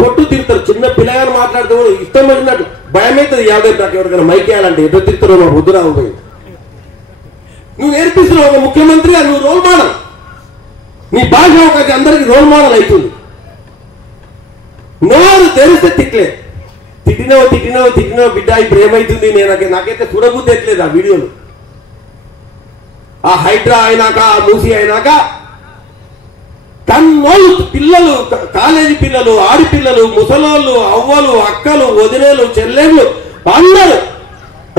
పొట్టు తిరుగుతారు. చిన్న పిల్లగాని మాట్లాడితే కూడా ఇష్టం వచ్చినట్టు భయం అవుతుంది. నాకు ఎవరికైనా మైక్ వేయాలంటే ఎటో తిరుగుతారో మా బుద్ధురావు పోయి. నువ్వు నేర్పిస్తున్నావు ఒక ముఖ్యమంత్రిగా, నువ్వు రోల్ మోడల్, నీ భాష ఒక అందరికి రోల్ మోడల్ అవుతుంది. నోరు తెరిస్తే తిట్టినవు బిడ్డ ఇప్పుడు ఏమైతుంది. నాకైతే చూడబుద్ధి ఎట్లేదు ఆ వీడియోలు. ఆ హైడ్రా అయినాక, ఆ మూసి అయినాక కన్నోళ్ళు పిల్లలు, కాలేజీ పిల్లలు, ఆడపిల్లలు, ముసలోళ్ళు, అవ్వలు, అక్కలు, వదిలేలు, చెల్లెళ్ళు, అందరూ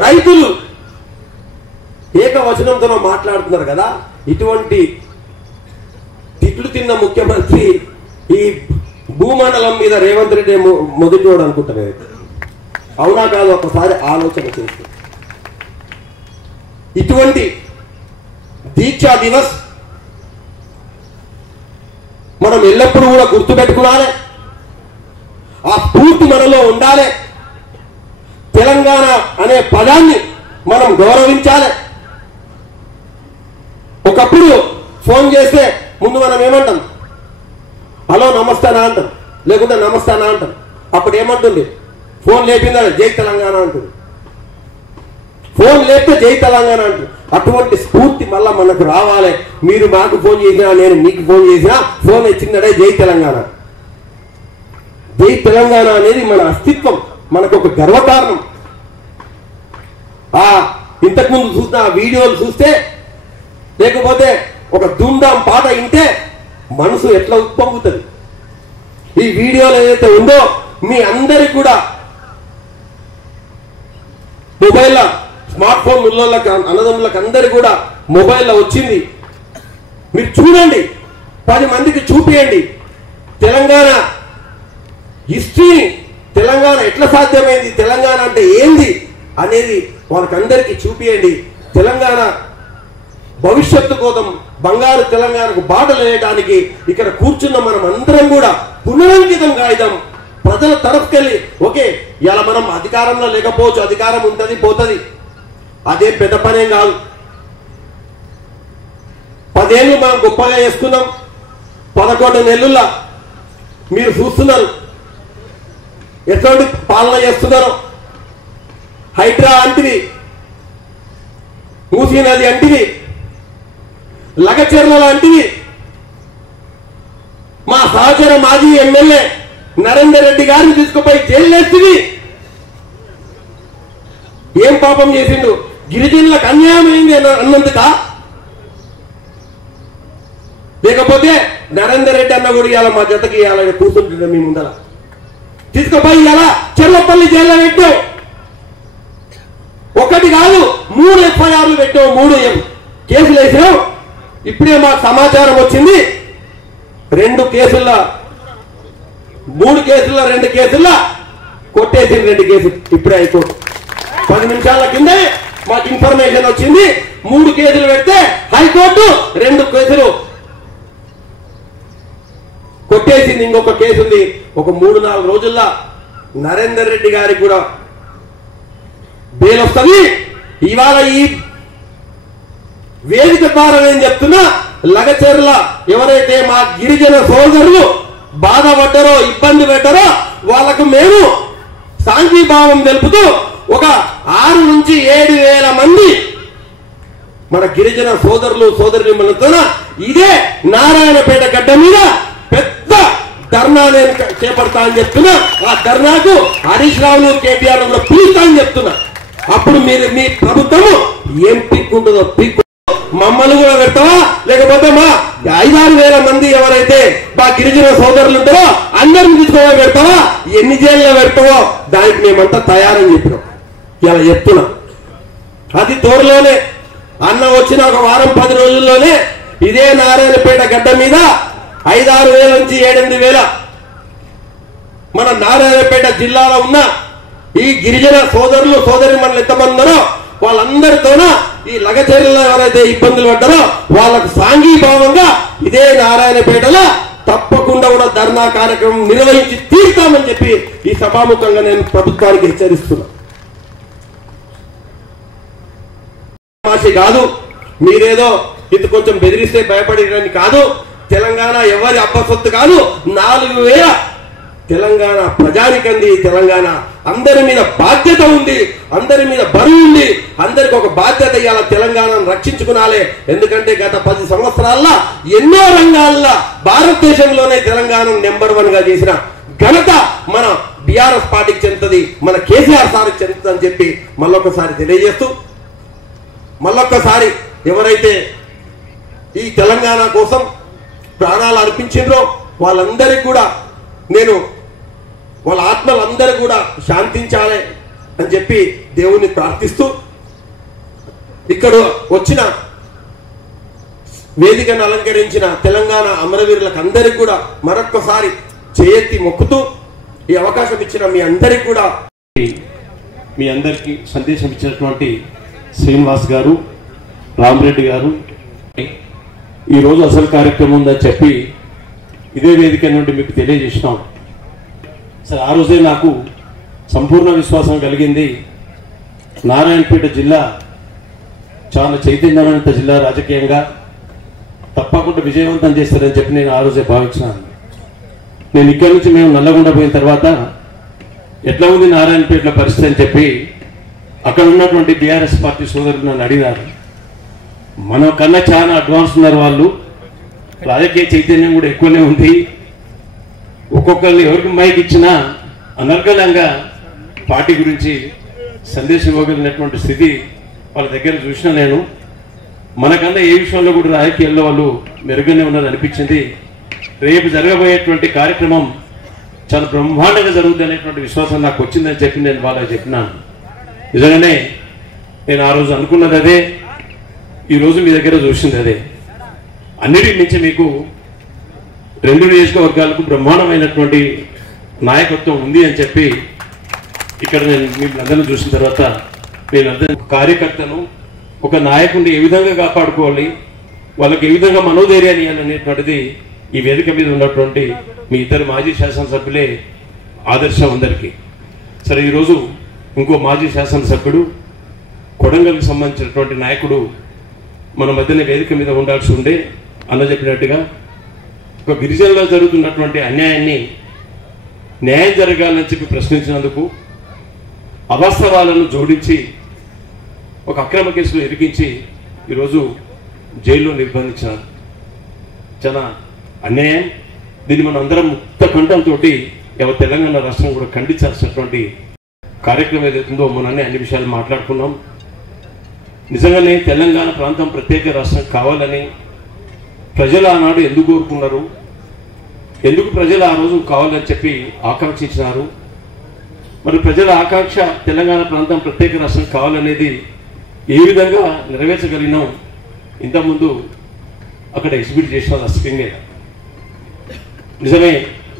రైతులు ఏకవచనంతో మాట్లాడుతున్నారు కదా. ఇటువంటి తిట్లు తిన్న ముఖ్యమంత్రి ఈ భూమండలం మీద రేవంత్ రెడ్డి మొదటివాడు అనుకుంటారు. అవునా కాదు? ఒకసారి ఆలోచన చేసి ఇటువంటి దీక్షా దివస్ మనం ఎల్లప్పుడూ కూడా గుర్తుపెట్టుకోవాలి. ఆ స్ఫూర్తి మనలో ఉండాలి. తెలంగాణ అనే పదాన్ని మనం గౌరవించాలి. ఒకప్పుడు ఫోన్ చేస్తే ముందు మనం ఏమంటాం? హలో నమస్తానా అంటాం, లేకుంటే నమస్తానా అంటాం. అప్పుడు ఏమంటుంది? ఫోన్ లేపిందా జై తెలంగాణ అంటుంది. ఫోన్ లేపితే జై తెలంగాణ అంటుంది. అటువంటి స్ఫూర్తి మళ్ళా మనకు రావాలి. మీరు మాకు ఫోన్ చేసినా, నేను మీకు ఫోన్ చేసినా ఫోన్ వచ్చిందడే జై తెలంగాణ. జై తెలంగాణ అనేది మన అస్తిత్వం, మనకు ఒక గర్వకారణం. ఇంతకుముందు చూసిన ఆ వీడియోలు చూస్తే, లేకపోతే ఒక ధూమ్ధాం పాట వింటే మనసు ఎట్లా ఉప్పొంగుతుంది. ఈ వీడియోలో ఏదైతే ఉందో మీ అందరికి కూడా మొబైల్లో స్మార్ట్ ఫోన్ ఉన్నోళ్ళకి అన్నదమ్ములకు అందరు కూడా మొబైల్లో వచ్చింది. మీరు చూడండి, 10 మందికి చూపియండి తెలంగాణ హిస్టరీ, తెలంగాణ ఎట్లా సాధ్యమైంది, తెలంగాణ అంటే ఏంది అనేది వాళ్ళకందరికీ చూపియండి. తెలంగాణ భవిష్యత్తు కోసం బంగారు తెలంగాణకు బాటలు వేయడానికి ఇక్కడ కూర్చున్న మనం అందరం కూడా పునరంకితం కాయిదాం. ప్రజల తరఫుకెళ్ళి ఓకే, ఇలా మనం అధికారంలో లేకపోవచ్చు, అధికారం ఉంటుంది పోతుంది, అదే పెద్ద పనేం కాదు. 10 ఏళ్ళు మనం గొప్పగా చేసుకున్నాం. 11 నెలల్లో మీరు చూస్తున్నారు ఎటువంటి పాలన చేస్తున్నారు. హైడ్రా అంటిది, మూసీ నది అంటిది, లగచెర్ల అంటిది. మా సహచర మాజీ ఎమ్మెల్యే నరేందర్ రెడ్డి గారిని తీసుకుపోయి జైలు వేస్తుంది. ఏం పాపం చేసిండు? గిరిజనులకు అన్యాయం అయింది అన్నందుక? లేకపోతే నరేందర్ రెడ్డి అన్న కూడా ఇవాళ మా జతకి ఇవాళ కూర్చుంటుండే మీ ముందర తీసుకుపోయి ఇలా చెర్లపల్లి జైల్లో పెట్టావు. 1 కాదు 3 FIRలు పెట్టావు, 3 కేసులు వేసావు. ఇప్పుడే మాకు సమాచారం వచ్చింది 2 కేసుల్లో 3 కేసుల్లో 2 కేసుల్లో కొట్టేసి 2 కేసులు ఇప్పుడే హైకోర్టు 10 నిమిషాల కిందే మాకు ఇన్ఫర్మేషన్ వచ్చింది. 3 కేసులు పెడితే హైకోర్టు 2 కేసులు కొట్టేసింది. ఇంకొక కేసు ఉంది. ఒక 3-4 రోజుల్లో నరేందర్ రెడ్డి గారికి కూడా బెయిల్ వస్తుంది. ఇవాళ ఈ వేదిక ద్వారా నేను చెప్తున్నా, లగచెర్ల ఎవరైతే మా గిరిజన సోదరులు బాధపడ్డారో, ఇబ్బంది పెట్టారో వాళ్ళకు మేము సాంఘీభావం తెలుపుతూ ఒక 6 నుంచి 7 వేల మంది మన గిరిజన సోదరులు సోదరులతో ఇదే నారాయణపేట గడ్డ మీద పెద్ద ధర్నా నేను చేపడతా అని చెప్తున్నా. ఆ ధర్నాకు హరీష్ రావును కేటీఆర్ కూడా పిలుస్తా అని చెప్తున్నా. అప్పుడు మీరు మీ ప్రభుత్వము ఏం పిక్కుంటుందో పిక్కు. మమ్మల్ని కూడా పెడతావా, లేకపోతే మా 5-6 వేల మంది ఎవరైతే మా గిరిజన సోదరులు ఉంటారో అందరిని తీసుకోవా పెడతావా, ఎన్ని జైల్లో పెడతావో దానికి మేమంతా తయారని చెప్పినాం. ఇలా చెప్తున్నా. అది త్వరలోనే అన్న వచ్చిన ఒక వారం 10 రోజుల్లోనే ఇదే నారాయణపేట గడ్డ మీద 5-6 వేల నుంచి 7-8 వేల మన నారాయణపేట జిల్లాలో ఉన్న ఈ గిరిజన సోదరులు సోదరి మనలు ఎంతమంది ఉన్నారో వాళ్ళందరితోన ఈ లగచెర్లలో ఎవరైతే ఇబ్బందులు పడ్డారో వాళ్ళకు సాంఘీభావంగా ఇదే నారాయణపేటలో తప్పకుండా కూడా ధర్నా కార్యక్రమం నిర్వహించి తీరుతామని చెప్పి ఈ సభాముఖంగా నేను ప్రభుత్వానికి హెచ్చరిస్తున్నా. కాదు మీరేదో ఇది కొంచెం బెదిరిస్తే భయపడేదని కాదు. తెలంగాణ ఎవరి అబ్బసొత్తు కాదు. 4,000 తెలంగాణ ప్రజానికంది. తెలంగాణ అందరి మీద బాధ్యత ఉంది, అందరి మీద బరువు ఉంది. అందరికి ఒక బాధ్యత ఇవ్వాలి, తెలంగాణను రక్షించుకునాలి. ఎందుకంటే గత 10 సంవత్సరాల్లో ఎన్నో రంగాల్లో భారతదేశంలోనే తెలంగాణ నెంబర్ 1 గా చేసిన ఘనత మన బీఆర్ఎస్ పార్టీకి చెందుతుంది, మన కేసీఆర్ సార్కి చెందుతుంది అని చెప్పి మళ్ళొకసారి తెలియజేస్తూ, మళ్ళొక్కసారి ఎవరైతే ఈ తెలంగాణ కోసం ప్రాణాలు అర్పించిండ్రో వాళ్ళందరికీ కూడా నేను వాళ్ళ ఆత్మలందరూ కూడా శాంతించాలి అని చెప్పి దేవుణ్ణి ప్రార్థిస్తూ, ఇక్కడ వచ్చిన వేదికను అలంకరించిన తెలంగాణ అమరవీరులకు అందరికీ కూడా మరొక్కసారి చేయెత్తి మొక్కుతూ ఈ అవకాశం ఇచ్చిన మీ అందరికీ కూడా, మీ అందరికీ సందేశం ఇచ్చినటువంటి శ్రీనివాస్ గారు, రామరెడ్డి గారు, ఈరోజు అసలు కార్యక్రమం ఉందని చెప్పి ఇదే వేదిక నుండి మీకు తెలియజేసినాం. సరే, ఆ రోజే నాకు సంపూర్ణ విశ్వాసం కలిగింది. నారాయణపేట జిల్లా చాలా చైతన్యవంత జిల్లా, రాజకీయంగా తప్పకుండా విజయవంతం చేస్తారని చెప్పి నేను ఆ రోజే భావించినాను. నేను ఇక్కడి నుంచి మేము నల్లగొండ పోయిన తర్వాత ఎట్లా ఉంది నారాయణపేటలో పరిస్థితి అని చెప్పి అక్కడ ఉన్నటువంటి బీఆర్ఎస్ పార్టీ సోదరులు నన్ను అడిగినారు. మన కన్నా చాలా అడ్వాన్స్ ఉన్నారు వాళ్ళు, రాజకీయ చైతన్యం కూడా ఎక్కువనే ఉంది. ఒక్కొక్కరిని ఎవరికి మైక్ ఇచ్చినా అనర్గళంగా పార్టీ గురించి సందేశం ఇవ్వగలిగినటువంటి స్థితి వాళ్ళ దగ్గర చూసినా నేను. మనకన్నా ఏ విషయంలో కూడా రాజకీయాల్లో వాళ్ళు మెరుగ్గానే ఉన్నారని అనిపించింది. రేపు జరగబోయేటువంటి కార్యక్రమం చాలా బ్రహ్మాండంగా జరుగుతుంది అనేటువంటి విశ్వాసం నాకు వచ్చిందని చెప్పి నేను వాళ్ళకి చెప్పినాను. నిజంగానే నేను ఆ రోజు అనుకున్నది అదే, ఈరోజు మీ దగ్గర చూసింది అదే. అన్నిటి నుంచి మీకు 2 నియోజకవర్గాలకు బ్రహ్మాండమైనటువంటి నాయకత్వం ఉంది అని చెప్పి ఇక్కడ నేను మీరందరినీ చూసిన తర్వాత నేనందరూ కార్యకర్తను, ఒక నాయకుడిని ఏ విధంగా కాపాడుకోవాలి, వాళ్ళకి ఏ విధంగా మనోధైర్యాన్ని ఇవ్వాలనేటువంటిది ఈ వేదిక మీద ఉన్నటువంటి మీ ఇద్దరు మాజీ శాసనసభ్యులే ఆదర్శం అందరికీ. సరే, ఈరోజు ఇంకో మాజీ శాసనసభ్యుడు, కొడంగల్కి సంబంధించినటువంటి నాయకుడు మన మధ్యన వేదిక మీద ఉండాల్సి ఉండే, అన్న చెప్పినట్టుగా ఒక గిరిజనులో జరుగుతున్నటువంటి అన్యాయాన్ని న్యాయం జరగాలని చెప్పి ప్రశ్నించినందుకు అవాస్తవాలను జోడించి ఒక అక్రమ కేసులో ఇరికించి ఈరోజు జైల్లో నిర్బంధించినారు. చాలా అన్యాయం. దీన్ని మనం అందరం ముక్త కంఠంతో తెలంగాణ రాష్ట్రం కూడా ఖండించాల్సినటువంటి కార్యక్రమం ఏదైతుందో మొన్ననే అన్ని విషయాలు మాట్లాడుకున్నాం. నిజంగానే తెలంగాణ ప్రాంతం ప్రత్యేక రాష్ట్రం కావాలని ప్రజలు ఆనాడు ఎందుకు కోరుకున్నారు, ఎందుకు ప్రజలు ఆ రోజు కావాలని చెప్పి ఆకాంక్షించినారు, మరి ప్రజల ఆకాంక్ష తెలంగాణ ప్రాంతం ప్రత్యేక రాష్ట్రం కావాలనేది ఏ విధంగా నెరవేర్చగలిగినాం ఇంతకుముందు అక్కడ ఎగ్జిబిట్ చేసిన స్క్రీన్ మీద. నిజమే,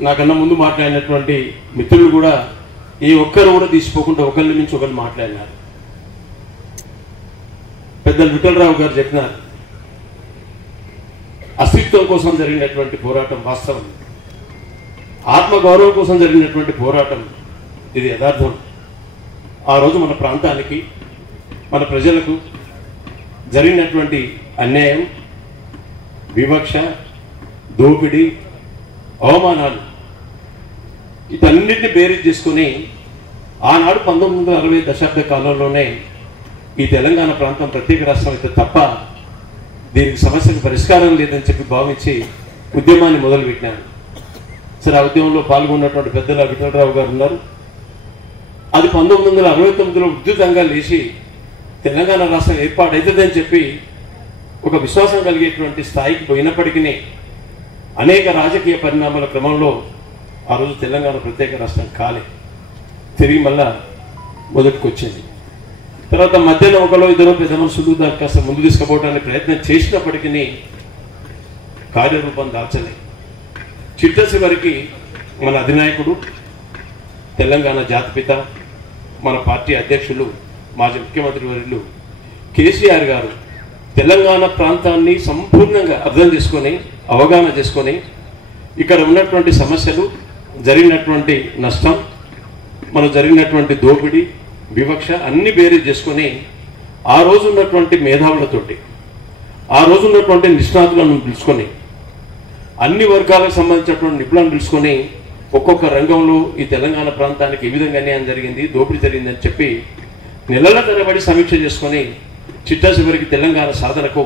నాకన్నా ముందు మాట్లాడినటువంటి మిత్రులు కూడా ఏ ఒక్కరు కూడా తీసిపోకుండా ఒకరి నుంచి ఒకరు మాట్లాడినారు. పెద్దలు విఠలరావు గారు చెప్పినారు, అస్తిత్వం కోసం జరిగినటువంటి పోరాటం వాస్తవం, ఆత్మగౌరవం కోసం జరిగినటువంటి పోరాటం ఇది యథార్థం. ఆ రోజు మన ప్రాంతానికి, మన ప్రజలకు జరిగినటువంటి అన్యాయం, వివక్ష, దోపిడీ, అవమానాలు వీటన్నిటిని బేరీజ్ చేసుకుని ఆనాడు 1960 దశాబ్ద కాలంలోనే ఈ తెలంగాణ ప్రాంతం ప్రత్యేక రాష్ట్రం అయితే తప్ప దీనికి సమస్యకు పరిష్కారం లేదని చెప్పి భావించి ఉద్యమాన్ని మొదలుపెట్టినాను. సరే, ఆ ఉద్యమంలో పాల్గొన్నటువంటి పెద్దల విఠలరావు గారు ఉన్నారు. అది 1969లో ఉద్యుతంగా లేచి తెలంగాణ రాష్ట్రం ఏర్పాటవుతుందని చెప్పి ఒక విశ్వాసం కలిగేటువంటి స్థాయికి పోయినప్పటికీ అనేక రాజకీయ పరిణామాల క్రమంలో ఆ రోజు తెలంగాణ ప్రత్యేక రాష్ట్రం కాలే, తిరిగి మళ్ళా మొదటికి వచ్చింది. తర్వాత మధ్యన ఒకలో ఇద్దరు పెద్ద మనుషులు దాన్ని కాస్త ముందు తీసుకుపోవడానికి ప్రయత్నం చేసినప్పటికీ కార్యరూపం దాల్చలే. చిట్ట చివరికి మన అధినాయకుడు, తెలంగాణ జాతిపిత, మన పార్టీ అధ్యక్షులు, మాజీ ముఖ్యమంత్రి వర్యులు కేసీఆర్ గారు తెలంగాణ ప్రాంతాన్ని సంపూర్ణంగా అర్థం చేసుకొని, అవగాహన చేసుకొని, ఇక్కడ ఉన్నటువంటి సమస్యలు, జరిగినటువంటి నష్టం, మనకు జరిగినటువంటి దోపిడీ, వివక్ష అన్ని బేరీ చేసుకొని ఆ రోజు ఉన్నటువంటి మేధావులతోటి, ఆ రోజు ఉన్నటువంటి నిష్ణాతులను పిలుచుకొని, అన్ని వర్గాలకు సంబంధించినటువంటి నిపుణులను పిలుచుకొని ఒక్కొక్క రంగంలో ఈ తెలంగాణ ప్రాంతానికి ఏ విధంగా అన్యాయం జరిగింది, దోపిడీ జరిగిందని చెప్పి నెలల తరబడి సమీక్ష చేసుకొని చిట్ట చివరికి తెలంగాణ సాధనకు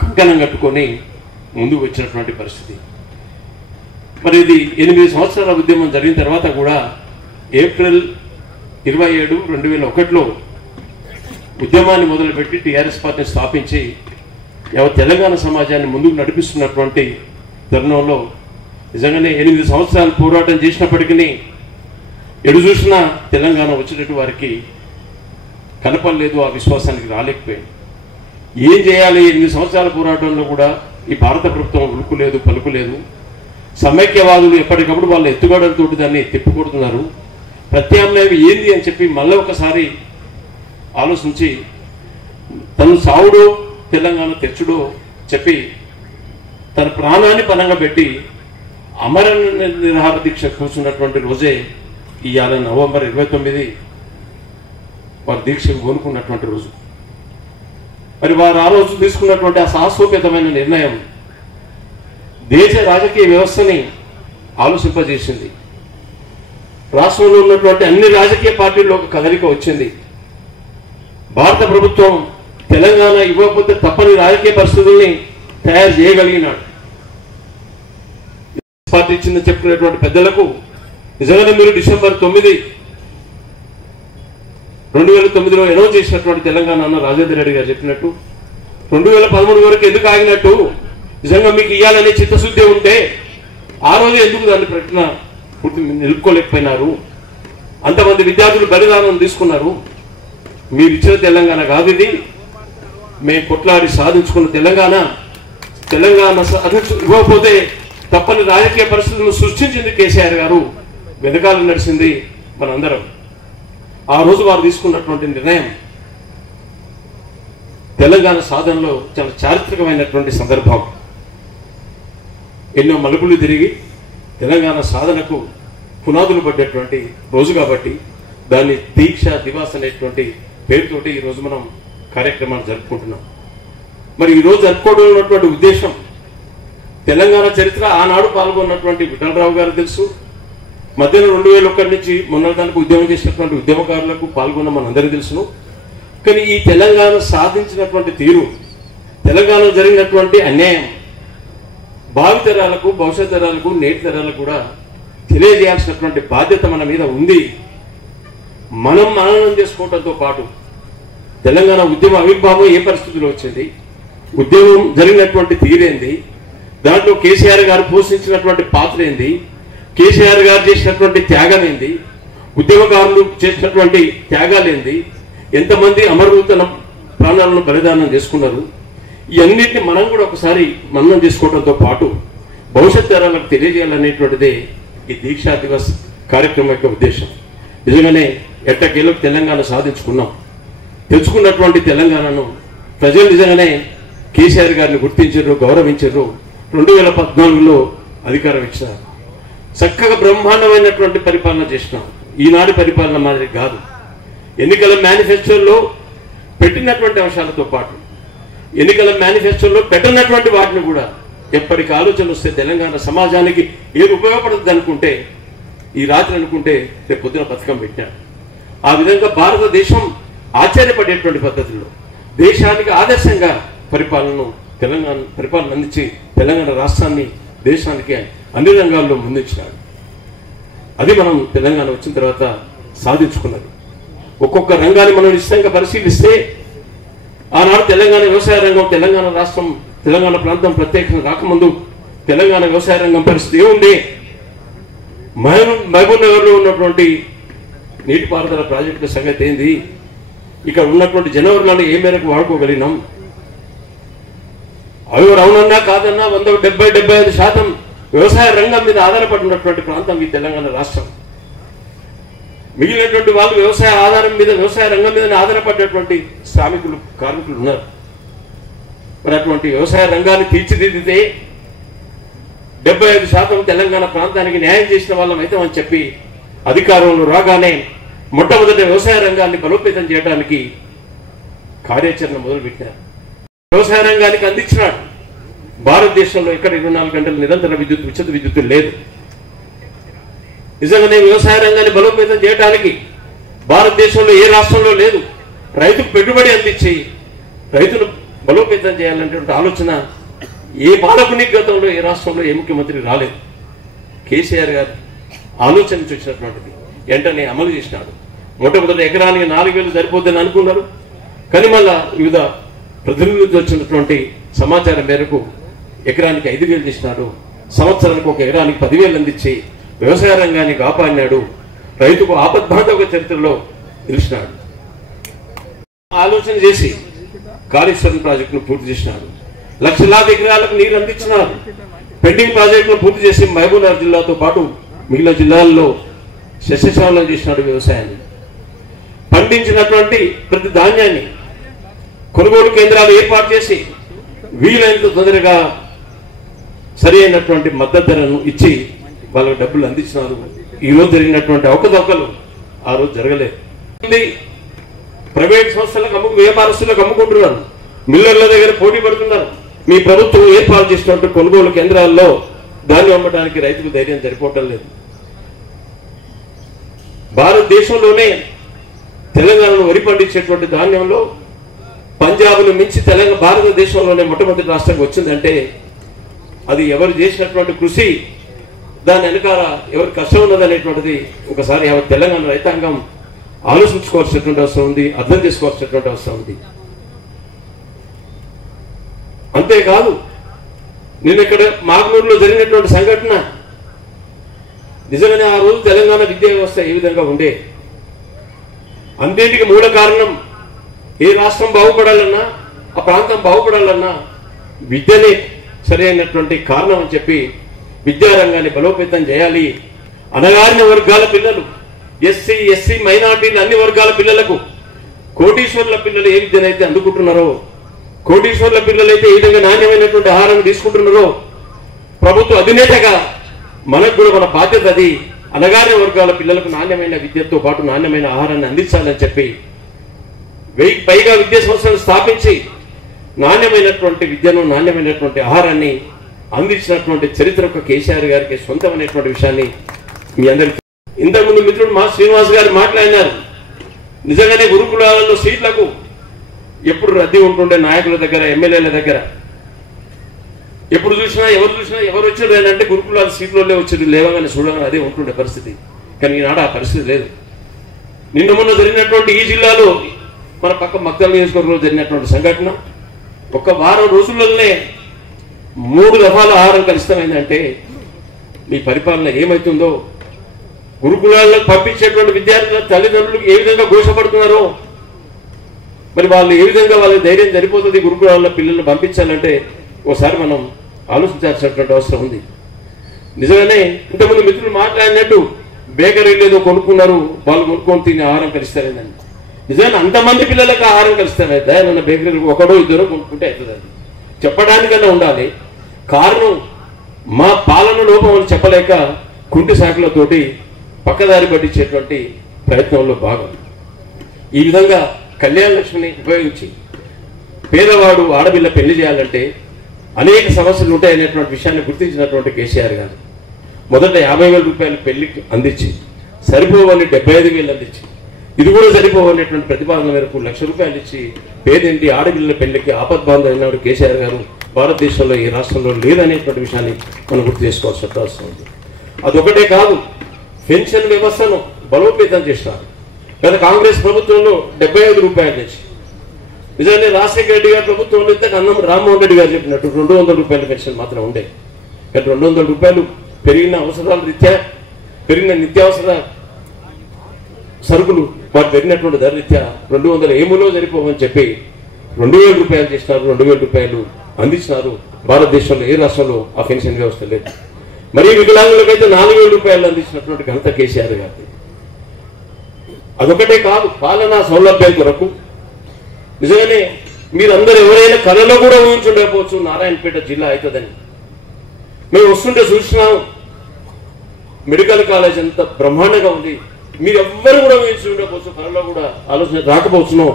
కంకణం కట్టుకొని ముందుకు వచ్చినటువంటి పరిస్థితి. మరి ఇది 8 సంవత్సరాల ఉద్యమం జరిగిన తర్వాత కూడా ఏప్రిల్ 27, 2001లో ఉద్యమాన్ని మొదలుపెట్టి టీఆర్ఎస్ పార్టీని స్థాపించి తెలంగాణ సమాజాన్ని ముందుకు నడిపిస్తున్నటువంటి తరుణంలో నిజంగానే 8 సంవత్సరాలు పోరాటం చేసినప్పటికీ ఎడు చూసినా తెలంగాణ వచ్చేటట్టు వారికి కనపడలేదు, ఆ విశ్వాసానికి రాలేకపోయింది. ఏం చేయాలి? 8 సంవత్సరాల పోరాటంలో కూడా ఈ భారత ప్రభుత్వం ఉలుకులేదు, పలుకులేదు. సమైక్యవాదులు ఎప్పటికప్పుడు వాళ్ళ ఎత్తుగడలతో దాన్ని తిప్పికొడుతున్నారు. ప్రత్యామ్నాయం ఏంది అని చెప్పి మళ్ళీ ఒకసారి ఆలోచించి తను సావుడో తెలంగాణ తెచ్చుడో చెప్పి తన ప్రాణాన్ని పనంగా పెట్టి అమర నిరాహార దీక్ష కూర్చున్నటువంటి రోజే ఇవాళ నవంబర్ 29 వారు దీక్షకు కోనుకున్నటువంటి రోజు. మరి వారు ఆ రోజు తీసుకున్నటువంటి ఆ సాహసోపేతమైన నిర్ణయం దేశ రాజకీయ వ్యవస్థని ఆలోచింపజేసింది. రాష్ట్రంలో ఉన్నటువంటి అన్ని రాజకీయ పార్టీల్లో ఒక కదలిక వచ్చింది. భారత ప్రభుత్వం తెలంగాణ ఇవ్వకపోతే తప్పని రాజకీయ పరిస్థితుల్ని తయారు చేయగలిగినాడు. పార్టీ ఇచ్చిందని చెప్పుకునేటువంటి పెద్దలకు నిజంగానే మీరు డిసెంబర్ 9, 2009లో అనౌన్స్ చేసినటువంటి తెలంగాణ అన్న రాజేందర్ రెడ్డి గారు చెప్పినట్టు 2013 వరకు ఎందుకు ఆగినట్టు? నిజంగా మీకు ఇవ్వాలనే చిత్తశుద్ధి ఉంటే ఆ రోజు ఎందుకు దాన్ని ప్రకటన పూర్తి నిలుపుకోలేకపోయినారు? అంతమంది విద్యార్థులు బలిదానం తీసుకున్నారు. మీరు ఇచ్చిన తెలంగాణ కాదు ఇది, మేము కొట్లాడి సాధించుకున్న తెలంగాణ. తెలంగాణ ఇవ్వకపోతే తప్పని రాజకీయ పరిస్థితులను సృష్టించింది కేసీఆర్ గారు, వెనకాల నడిచింది మనందరం. ఆ రోజు వారు తీసుకున్నటువంటి నిర్ణయం తెలంగాణ సాధనలో చాలా చారిత్రకమైనటువంటి సందర్భం. ఎన్నో మలుపులు తిరిగి తెలంగాణ సాధనకు పునాదులు పడ్డటువంటి రోజు కాబట్టి దాన్ని దీక్ష దివాస్ అనేటువంటి పేరుతోటి ఈరోజు మనం కార్యక్రమాలు జరుపుకుంటున్నాం. మరి ఈరోజు జరుపుకోవడం ఉన్నటువంటి ఉద్దేశం, తెలంగాణ చరిత్ర ఆనాడు పాల్గొన్నటువంటి విఠలరావు గారు తెలుసు, మధ్యలో 2001 నుంచి మొన్న దానికి ఉద్యమం చేసినటువంటి ఉద్యమకారులకు పాల్గొన్న మనందరికీ తెలుసును. కానీ ఈ తెలంగాణ సాధించినటువంటి తీరు, తెలంగాణలో జరిగినటువంటి అన్యాయం భావితరాలకు, భవిష్యత్ తరాలకు, నేటి తరాలకు కూడా తెలియజేయాల్సినటువంటి బాధ్యత మన మీద ఉంది. మనం మననం చేసుకోవడంతో పాటు తెలంగాణ ఉద్యమ ఆవిర్భావం ఏ పరిస్థితిలో వచ్చింది, ఉద్యమం జరిగినటువంటి తీరేంది, దాంట్లో కేసీఆర్ గారు పోషించినటువంటి పాత్ర ఏంది, కేసీఆర్ గారు చేసినటువంటి త్యాగం ఏంది, ఉద్యమకారులు చేసినటువంటి త్యాగాలేంది, ఎంతమంది అమరవీరుల ప్రాణాలను బలిదానం చేసుకున్నారు, ఇవన్నిటిని మనం కూడా ఒకసారి మననం చేసుకోవడంతో పాటు భవిష్యత్ తరాలకు తెలియజేయాలనేటువంటిదే ఈ దీక్షా దివస్ కార్యక్రమం యొక్క ఉద్దేశం. నిజంగానే ఎట్టకేలకు తెలంగాణ సాధించుకున్నాం. తెచ్చుకున్నటువంటి తెలంగాణను ప్రజలు నిజంగానే కేసీఆర్ గారిని గుర్తించారు, గౌరవించారు. 2014లో అధికారం ఇచ్చినారు. చక్కగా బ్రహ్మాండమైనటువంటి పరిపాలన చేసినాం. ఈనాడు పరిపాలన మాదిరి కాదు. ఎన్నికల మేనిఫెస్టోలో పెట్టినటువంటి అంశాలతో పాటు ఎన్నికల మేనిఫెస్టోలో పెట్టినటువంటి వాటిని కూడా ఎప్పటికి ఆలోచన వస్తే తెలంగాణ సమాజానికి ఏది ఉపయోగపడుతుంది అనుకుంటే, ఈ రాత్రి అనుకుంటే రేపు పొద్దున పథకం పెట్టాడు. ఆ విధంగా భారతదేశం ఆశ్చర్యపడేటువంటి పద్ధతిలో దేశానికి ఆదర్శంగా పరిపాలన అందించి తెలంగాణ రాష్ట్రాన్ని దేశానికి అన్ని రంగాల్లో ముందుంచినాడు. అది మనం తెలంగాణ వచ్చిన తర్వాత సాధించుకున్నది. ఒక్కొక్క రంగాన్ని మనం నిశ్చితంగా పరిశీలిస్తే ఆనాడు తెలంగాణ వ్యవసాయ రంగం, తెలంగాణ రాష్ట్రం, తెలంగాణ ప్రాంతం ప్రత్యేకంగా రాకముందు తెలంగాణ వ్యవసాయ రంగం పరిస్థితి ఏముంది? మహబూబ్ నగర్లో ఉన్నటువంటి నీటిపారుదల ప్రాజెక్టుల సంగతి ఏంది? ఇక్కడ ఉన్నటువంటి జనవరులను ఏ మేరకు వాడుకోగలిగినాం? అవి అవునన్నా కాదన్నా 70-75% వ్యవసాయ రంగం మీద ఆధారపడినటువంటి ప్రాంతం ఈ తెలంగాణ రాష్ట్రం. మిగిలినటువంటి వాళ్ళు వ్యవసాయ ఆధారం మీద, వ్యవసాయ రంగం మీద ఆధారపడినటువంటి శ్రామికులు, కార్మికులు ఉన్నారు. మరి అటువంటి వ్యవసాయ రంగాన్ని తీర్చిదిద్దితే 75% తెలంగాణ ప్రాంతానికి న్యాయం చేసిన వాళ్ళం అయితే అని చెప్పి అధికారంలో రాగానే మొట్టమొదటి వ్యవసాయ రంగాన్ని బలోపేతం చేయడానికి కార్యాచరణ మొదలుపెట్టారు. వ్యవసాయ రంగానికి అందించినాడు. భారతదేశంలో ఎక్కడ 24 గంటలు నిరంతర విద్యుత్, ఉచిత విద్యుత్ లేదు. నిజంగానే వ్యవసాయ రంగాన్ని బలోపేతం చేయడానికి భారతదేశంలో ఏ రాష్ట్రంలో లేదు. రైతుకు పెట్టుబడి అందించి రైతును బలోపేతం చేయాలనేటువంటి ఆలోచన ఏ పాలకునికి గతంలో ఏ రాష్ట్రంలో ఏ ముఖ్యమంత్రి రాలేదు. కేసీఆర్ గారు ఆలోచన వచ్చినటువంటిది వెంటనే అమలు చేసినాడు. మొట్టమొదటి ఎకరానికి 4,000 సరిపోతుందని అనుకున్నారు. కానీ మళ్ళా వివిధ ప్రతినిధులతో వచ్చినటువంటి సమాచారం మేరకు ఎకరానికి 5,000 చేసినాడు. సంవత్సరానికి ఒక ఎకరానికి 10,000 అందించి వ్యవసాయ రంగాన్ని కాపాడినాడు. రైతుకు ఆపద్బాంధవ చరిత్రలో నిలిచినాడు. ఆలోచన చేసి కాళేశ్వరం ప్రాజెక్టును పూర్తి చేసినాడు. లక్షలాది ఎకరాలకు నీరు అందించినారు. పెండింగ్ ప్రాజెక్టును పూర్తి చేసి మహబూబ్నగర్ జిల్లాతో పాటు మిగిలిన జిల్లాల్లో సస్యశ్యామలం చేసినాడు. వ్యవసాయాన్ని పండించినటువంటి ప్రతి ధాన్యాన్ని కొనుగోలు కేంద్రాలు ఏర్పాటు చేసి వీలైనంత తొందరగా సరి అయినటువంటి మద్దతు ధరను ఇచ్చి వాళ్ళకు డబ్బులు అందించినారు. ఈ రోజు జరిగినటువంటి అవకతవకలు ఆ రోజు జరగలేదు. ప్రైవేట్ సంస్థలకు వ్యాపారస్తులకు అమ్ముకుంటున్నారు. మిల్లర్ల దగ్గర పోటీ పడుతున్నారు. మీ ప్రభుత్వం ఏర్పాటు చేసినటువంటి కొనుగోలు కేంద్రాల్లో ధాన్యం అమ్మడానికి రైతుకు ధైర్యం సరిపోవటం లేదు. భారతదేశంలోనే తెలంగాణలో వరి పండించేటువంటి ధాన్యంలో పంజాబ్ను మించి తెలంగాణ భారతదేశంలోనే మొట్టమొదటి రాష్ట్రంగా వచ్చిందంటే అది ఎవరు చేసినటువంటి కృషి, దాని వెనకాల ఎవరు కష్టం ఉన్నదనేటువంటిది ఒకసారి తెలంగాణ రైతాంగం ఆలోచించుకోవాల్సినటువంటి అవసరం ఉంది, అర్థం చేసుకోవాల్సినటువంటి అవసరం ఉంది. అంతేకాదు నేను ఇక్కడ మాగ్నూరులో జరిగినటువంటి సంఘటన నిజంగానే ఆ రోజు తెలంగాణ విద్యా వ్యవస్థ ఏ విధంగా ఉండే, అంతేంటికి మూల కారణం ఏ రాష్ట్రం బాగుపడాలన్నా ఆ ప్రాంతం బాగుపడాలన్నా విద్యనే సరైనటువంటి కారణం అని చెప్పి విద్యారంగాన్ని బలోపేతం చేయాలి. అణగారిన వర్గాల పిల్లలు, ఎస్సీ మైనార్టీలు అన్ని వర్గాల పిల్లలకు, కోటీశ్వర్ల పిల్లలు ఏ విద్యనైతే అందుకుంటున్నారో, కోటీశ్వర్ల పిల్లలైతే ఏ విధంగా నాణ్యమైనటువంటి ఆహారం తీసుకుంటున్నారో, ప్రభుత్వ అధినేతగా మనకు కూడా మన బాధ్యత అది. అణగారిన వర్గాల పిల్లలకు నాణ్యమైన విద్యతో పాటు నాణ్యమైన ఆహారాన్ని అందించాలని చెప్పి 1000 పైగా విద్యా సంస్థలు స్థాపించి నాణ్యమైనటువంటి విద్యను, నాణ్యమైనటువంటి ఆహారాన్ని అందించినటువంటి చరిత్ర కేసీఆర్ గారికి సొంతమైనటువంటి విషయాన్ని మీ అందరికీ ఇంతకుముందు మిత్రుడు మా శ్రీనివాస్ గారు మాట్లాడినారు. నిజంగానే గురుకులాలలో సీట్లకు ఎప్పుడు రద్దీ ఉంటుండే, నాయకుల దగ్గర, ఎమ్మెల్యేల దగ్గర. ఎప్పుడు చూసినా ఎవరు వచ్చారు అంటే గురుకులాల సీట్లలో వచ్చి లేవగానే చూడగానే అదే ఉంటుండే పరిస్థితి. కానీ ఈనాడు ఆ పరిస్థితి లేదు. నిన్న మొన్న జరిగినటువంటి ఈ జిల్లాలో మన పక్క మక్తల్ నియోజకవర్గంలో జరిగినటువంటి సంఘటన, ఒక వారం రోజుల్లోనే 3 దఫాల ఆహారం కలుషితమైందంటే మీ పరిపాలన ఏమవుతుందో, గురుకులాలకు పంపించేటువంటి విద్యార్థుల తల్లిదండ్రులకు ఏ విధంగా ఘోషపడుతున్నారో, మరి వాళ్ళు ఏ విధంగా వాళ్ళకి ధైర్యం సరిపోతుంది గురుకులాల పిల్లల్ని పంపించాలంటే ఓసారి మనం ఆలోచించాల్సినటువంటి అవసరం ఉంది. నిజంగానే ఇంతకుముందు మిత్రులు మాట్లాడినట్టు బేకరీలు ఏదో కొనుక్కున్నారు, వాళ్ళు కొనుక్కొని తిని ఆహారం కలుషితమైందని. నిజంగా అంతమంది పిల్లలకు ఆహారం కలుషితమైందా? ఏమన్నా బేకరీలకు ఒకడో ఇద్దరో కొనుక్కుంటే అవుతుంది. అది చెప్పడానికన్నా ఉండాలి. కారణం మా పాలన లోపం అని చెప్పలేక కుంటి శాఖలతోటి పక్కదారి పట్టించేటువంటి ప్రయత్నంలో భాగం. ఈ విధంగా కళ్యాణ లక్ష్మిని ఉపయోగించి పేదవాడు ఆడపిల్ల పెళ్లి చేయాలంటే అనేక సమస్యలు ఉంటాయనేటువంటి విషయాన్ని గుర్తించినటువంటి కేసీఆర్ గారు మొదట 50,000 రూపాయలు పెళ్లికి అందించి, సరిపోవని 75,000 అందించి, ఇది కూడా సరిపోవనేటువంటి ప్రతిపాదన మేరకు 1,00,000 రూపాయలు ఇచ్చి పేదింటి ఆడపిల్లల పెళ్లికి ఆపద్బాంధవుడు కేసీఆర్ గారు భారతదేశంలో ఈ రాష్ట్రంలో లేదనేటువంటి విషయాన్ని మనం గుర్తు చేసుకోవాల్సిన అవసరం ఉంది. అదొకటే కాదు, పెన్షన్ వ్యవస్థను బలోపేతం చేసినారు. గత కాంగ్రెస్ ప్రభుత్వంలో 75 రూపాయల నుంచి నిజాన్ని రాజశేఖర రెడ్డి గారి ప్రభుత్వంలో ఇంతకు అన్నం రామ్మోహన్ రెడ్డి గారు చెప్పినట్టు 200 రూపాయల పెన్షన్ మాత్రం ఉండే. కానీ 200 రూపాయలు పెరిగిన అవసరాల రీత్యా, పెరిగిన నిత్యావసర సరుకులు వారు పెరిగినటువంటి ధర రీత్యా 200 ఏములో సరిపోవని చెప్పి 2,000 రూపాయలు చేసినారు, 2,000 రూపాయలు అందించినారు. భారతదేశంలో ఏ రాష్ట్రంలో ఆ పెన్షన్ వ్యవస్థ లేదు. మరీ వికలాంగులకైతే 4,000 రూపాయలు అందించినటువంటి ఘనత కేసీఆర్ గారి. అదొకటే కాదు, పాలనా సౌలభ్యం కొరకు నిజంగానే మీరందరూ ఎవరైనా కళలో కూడా ఊహించుండకపోవచ్చు నారాయణపేట జిల్లా అవుతుందని. మేము వస్తుంటే చూసినాం మెడికల్ కాలేజ్ ఎంత బ్రహ్మాండంగా ఉంది. మీరు ఎవ్వరు కూడా ఊహించుండకపోవచ్చు, కళలో కూడా ఆలోచన రాకపోవచ్చును.